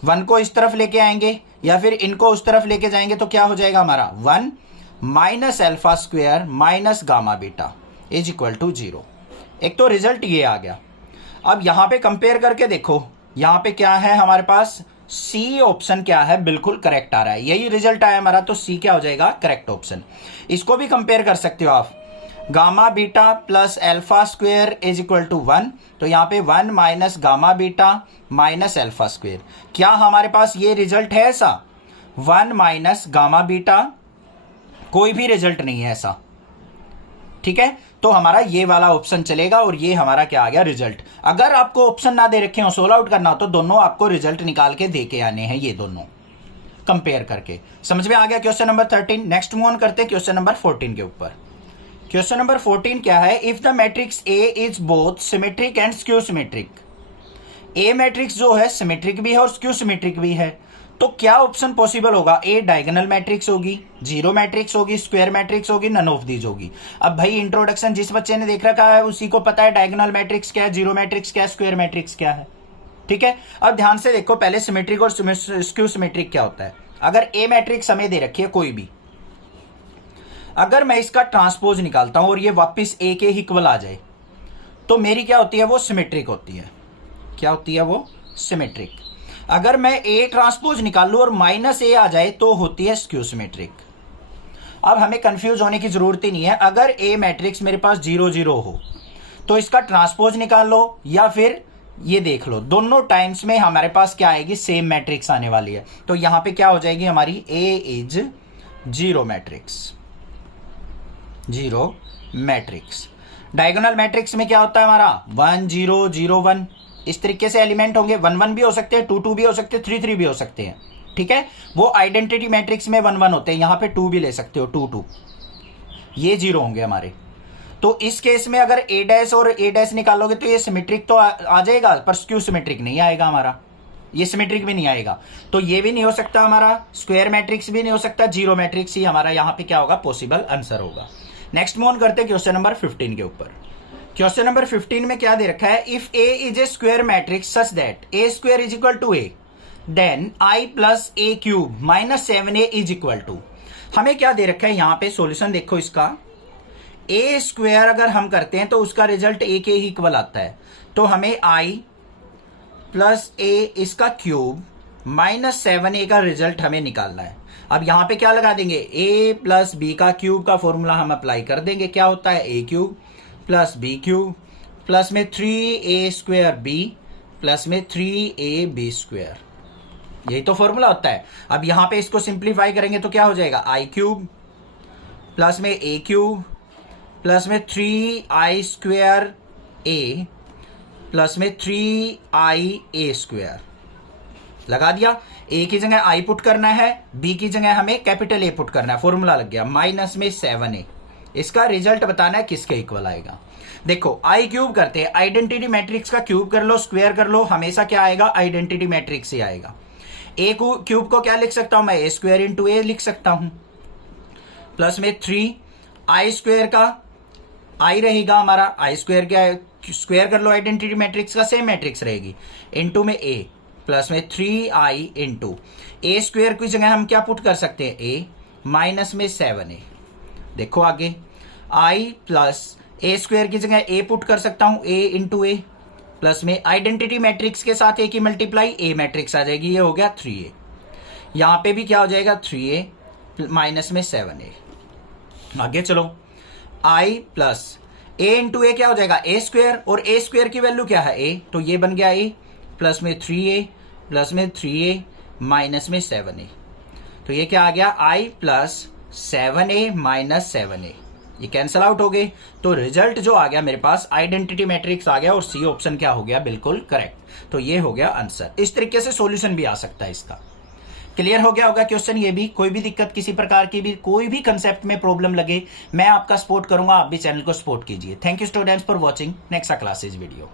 1 को इस तरफ लेके आएंगे या फिर इनको उस तरफ लेके जाएंगे तो क्या हो जाएगा हमारा, 1 minus alpha square minus gamma beta is equal to 0। एक तो रिजल्ट ये आ गया। अब यहां पे कंपेयर करके देखो, यहां पे क्या है हमारे पास, सी ऑप्शन क्या है, बिल्कुल करेक्ट आ रहा है, यही रिजल्ट आया हमारा, तो सी क्या हो जाएगा, करेक्ट ऑप्शन। इसको भी कंपेयर कर सकते हो आप, gamma beta plus alpha square is equal to 1। तो यहाँ पे 1 minus gamma beta minus alpha square. क्या हमारे पास ये रिजल्ट है ऐसा, 1 माइनस गामा बीटा, कोई भी रिजल्ट नहीं है ऐसा। ठीक है, तो हमारा ये वाला ऑप्शन चलेगा और ये हमारा क्या आ गया, रिजल्ट। अगर आपको ऑप्शन ना दे रखे हो, सोल्व आउट करना हो, तो दोनों आपको रिजल्ट निकाल के दे के आने हैं, ये दोनों कंपेयर करके। समझ में आ गया question number 13। Next move on करते हैं क्वेश्चन नंबर 14 के ऊपर। क्वेश्चन नंबर 14 क्या है, if the matrix A is both symmetric and skew symmetric. A matrix जो है सिमेट्रिक भी है और स्क्यू सिमेट्रिक भी है, तो क्या ऑप्शन पॉसिबल होगा, ए डायगोनल मैट्रिक्स होगी, जीरो मैट्रिक्स होगी, स्क्वायर मैट्रिक्स होगी, नन ऑफ दीज होगी। अब भाई इंट्रोडक्शन जिस बच्चे ने देख रखा है उसी को पता है डायगोनल मैट्रिक्स क्या है, जीरो मैट्रिक्स क्या है, स्क्वायर मैट्रिक्स क्या है। ठीक है, अब ध्यान से देखो, पहले सिमेट्रिक और स्क्यू सिमेट्रिक क्या होता है। अगर ए मैट्रिक्स हमें दे रखी है कोई भी, अगर मैं इसका ट्रांसपोज निकालता हूं और ये वापस ए के इक्वल आ जाए, तो मेरी क्या होती है, वो सिमेट्रिक होती है। क्या होती है वो, सिमेट्रिक। अगर मैं ए ट्रांसपोज निकाल लूं और माइनस ए आ जाए तो होती है स्क्यू सिमेट्रिक। अब हमें कंफ्यूज होने की जरूरत ही नहीं है। अगर ए मैट्रिक्स मेरे पास 0 0 हो तो इसका ट्रांसपोज निकाल लो या फिर ये देख लो, दोनों टाइम्स में हमारे पास क्या आएगी, सेम मैट्रिक्स आने वाली है। तो यहां पे क्या हो जाएगी हमारी, A is zero matrix, zero matrix. Diagonal matrix में क्या होता है हमारा, 1 0 0 1। इस तरीके से एलिमेंट होंगे, 1 1 भी हो सकते हैं, 2 2 भी हो सकते हैं, 3 3 भी हो सकते हैं। ठीक है, वो आइडेंटिटी मैट्रिक्स में 1 1 होते हैं, यहां पे 2 भी ले सकते हो, 2 2, ये 0 होंगे हमारे। तो इस केस में अगर ए डैश और ए डैश निकालोगे तो ये सिमेट्रिक तो आ जाएगा, पर स्क्यू सिमेट्रिक नहीं आएगा हमारा, ये सिमेट्रिक भी नहीं आएगा। तो ये भी नहीं हो सकता हमारा, स्क्वायर मैट्रिक्स भी नहीं हो सकता, जीरो मैट्रिक्स ही हमारा यहाँ पे क्या होगा, पॉसिबल आंसर होगा। नेक्स्ट मूव ऑन करते हैं क्वेश्चन नंबर 15 के ऊपर। क्वेश्चन नंबर 15 में क्या दे रखा है, if A is a square matrix such that A square is equal to A then I plus A cube minus 7a is equal to. हमें क्या दे रखा है यहाँ पे, सॉल्यूशन देखो इसका, ए स्क्वायर अगर हम करते हैं तो उसका रिजल्ट ए के ही इक्वल आता है, तो हमें आई प्लस ए इसका क्यूब माइनस 7a का रिजल्ट हमें निकालना है। अब यहां पे क्या लगा देंगे, a प्लस बी का क्यूब का फॉर्मूला हम अप्लाई कर देंगे, क्या होता है a cube plus b cube plus में 3a स्क्वायर बी प्लस में 3ab स्क्वायर, यही तो फॉर्मूला होता है। अब यहां पे इसको सिंप्लीफाई करेंगे तो क्या हो जाएगा, i क्यूब प्लस में a क्यूब प्लस में 3i स्क्वायर a प्लस में 3ia स्क्वायर, लगा दिया। ए की जगह आई पुट करना है, बी की जगह हमें कैपिटल ए पुट करना है, फॉर्मूला लग गया माइनस में 7a। इसका रिजल्ट बताना है किसके इक्वल आएगा। देखो आई क्यूब करते हैं, आइडेंटिटी मैट्रिक्स का क्यूब कर लो, स्क्वायर कर लो, हमेशा क्या आएगा, आइडेंटिटी मैट्रिक्स से आएगा। ए को क्यूब को क्या लिख सकता हूं मैं, ए स्क्वायर इंटू ए लिख सकता हूं, प्लस में 3 आई स्क्वायर का आई रहेगा हमारा, आई स्क्वायर क्या है, स्क्वायर कर लो आइडेंटिटी मैट्रिक्स का, सेम मैट्रिक्स रहेगी, इंटू में ए प्लस में 3i इंटू ए स्क्वायर की जगह हम क्या पुट कर सकते हैं, ए माइनस में 7a। देखो आगे i प्लस ए स्क्वायर की जगह ए पुट कर सकता हूं, ए इंटू ए प्लस में आइडेंटिटी मैट्रिक्स के साथ ए की मल्टीप्लाई ए मैट्रिक्स आ जाएगी, ये हो गया 3a। यहां पे भी क्या हो जाएगा 3a माइनस में 7a। आगे चलो, i प्लस ए इंटू ए क्या हो जाएगा, ए स्क्वायर, और ए स्क्वायर की वैल्यू क्या है a, तो ये बन गया a प्लस में 3a प्लस में 3a माइनस में 7a। तो ये क्या आ गया, i plus 7a minus 7a, ये कैंसल आउट हो गए। तो रिजल्ट जो आ गया मेरे पास आइडेंटिटी मैट्रिक्स आ गया, और सी ऑप्शन क्या हो गया, बिल्कुल करेक्ट। तो ये हो गया आंसर। इस तरीके से सॉल्यूशन भी आ सकता है इसका। क्लियर हो गया होगा क्वेश्चन ये भी। कोई भी दिक्कत, किसी प्रकार की भी कोई भी कंसेप्ट में प्रॉब्लम लगे, मैं आपका सपोर्ट करूंगा, आप भी चैनल को सपोर्ट कीजिए। Thank you students for watching next classes video.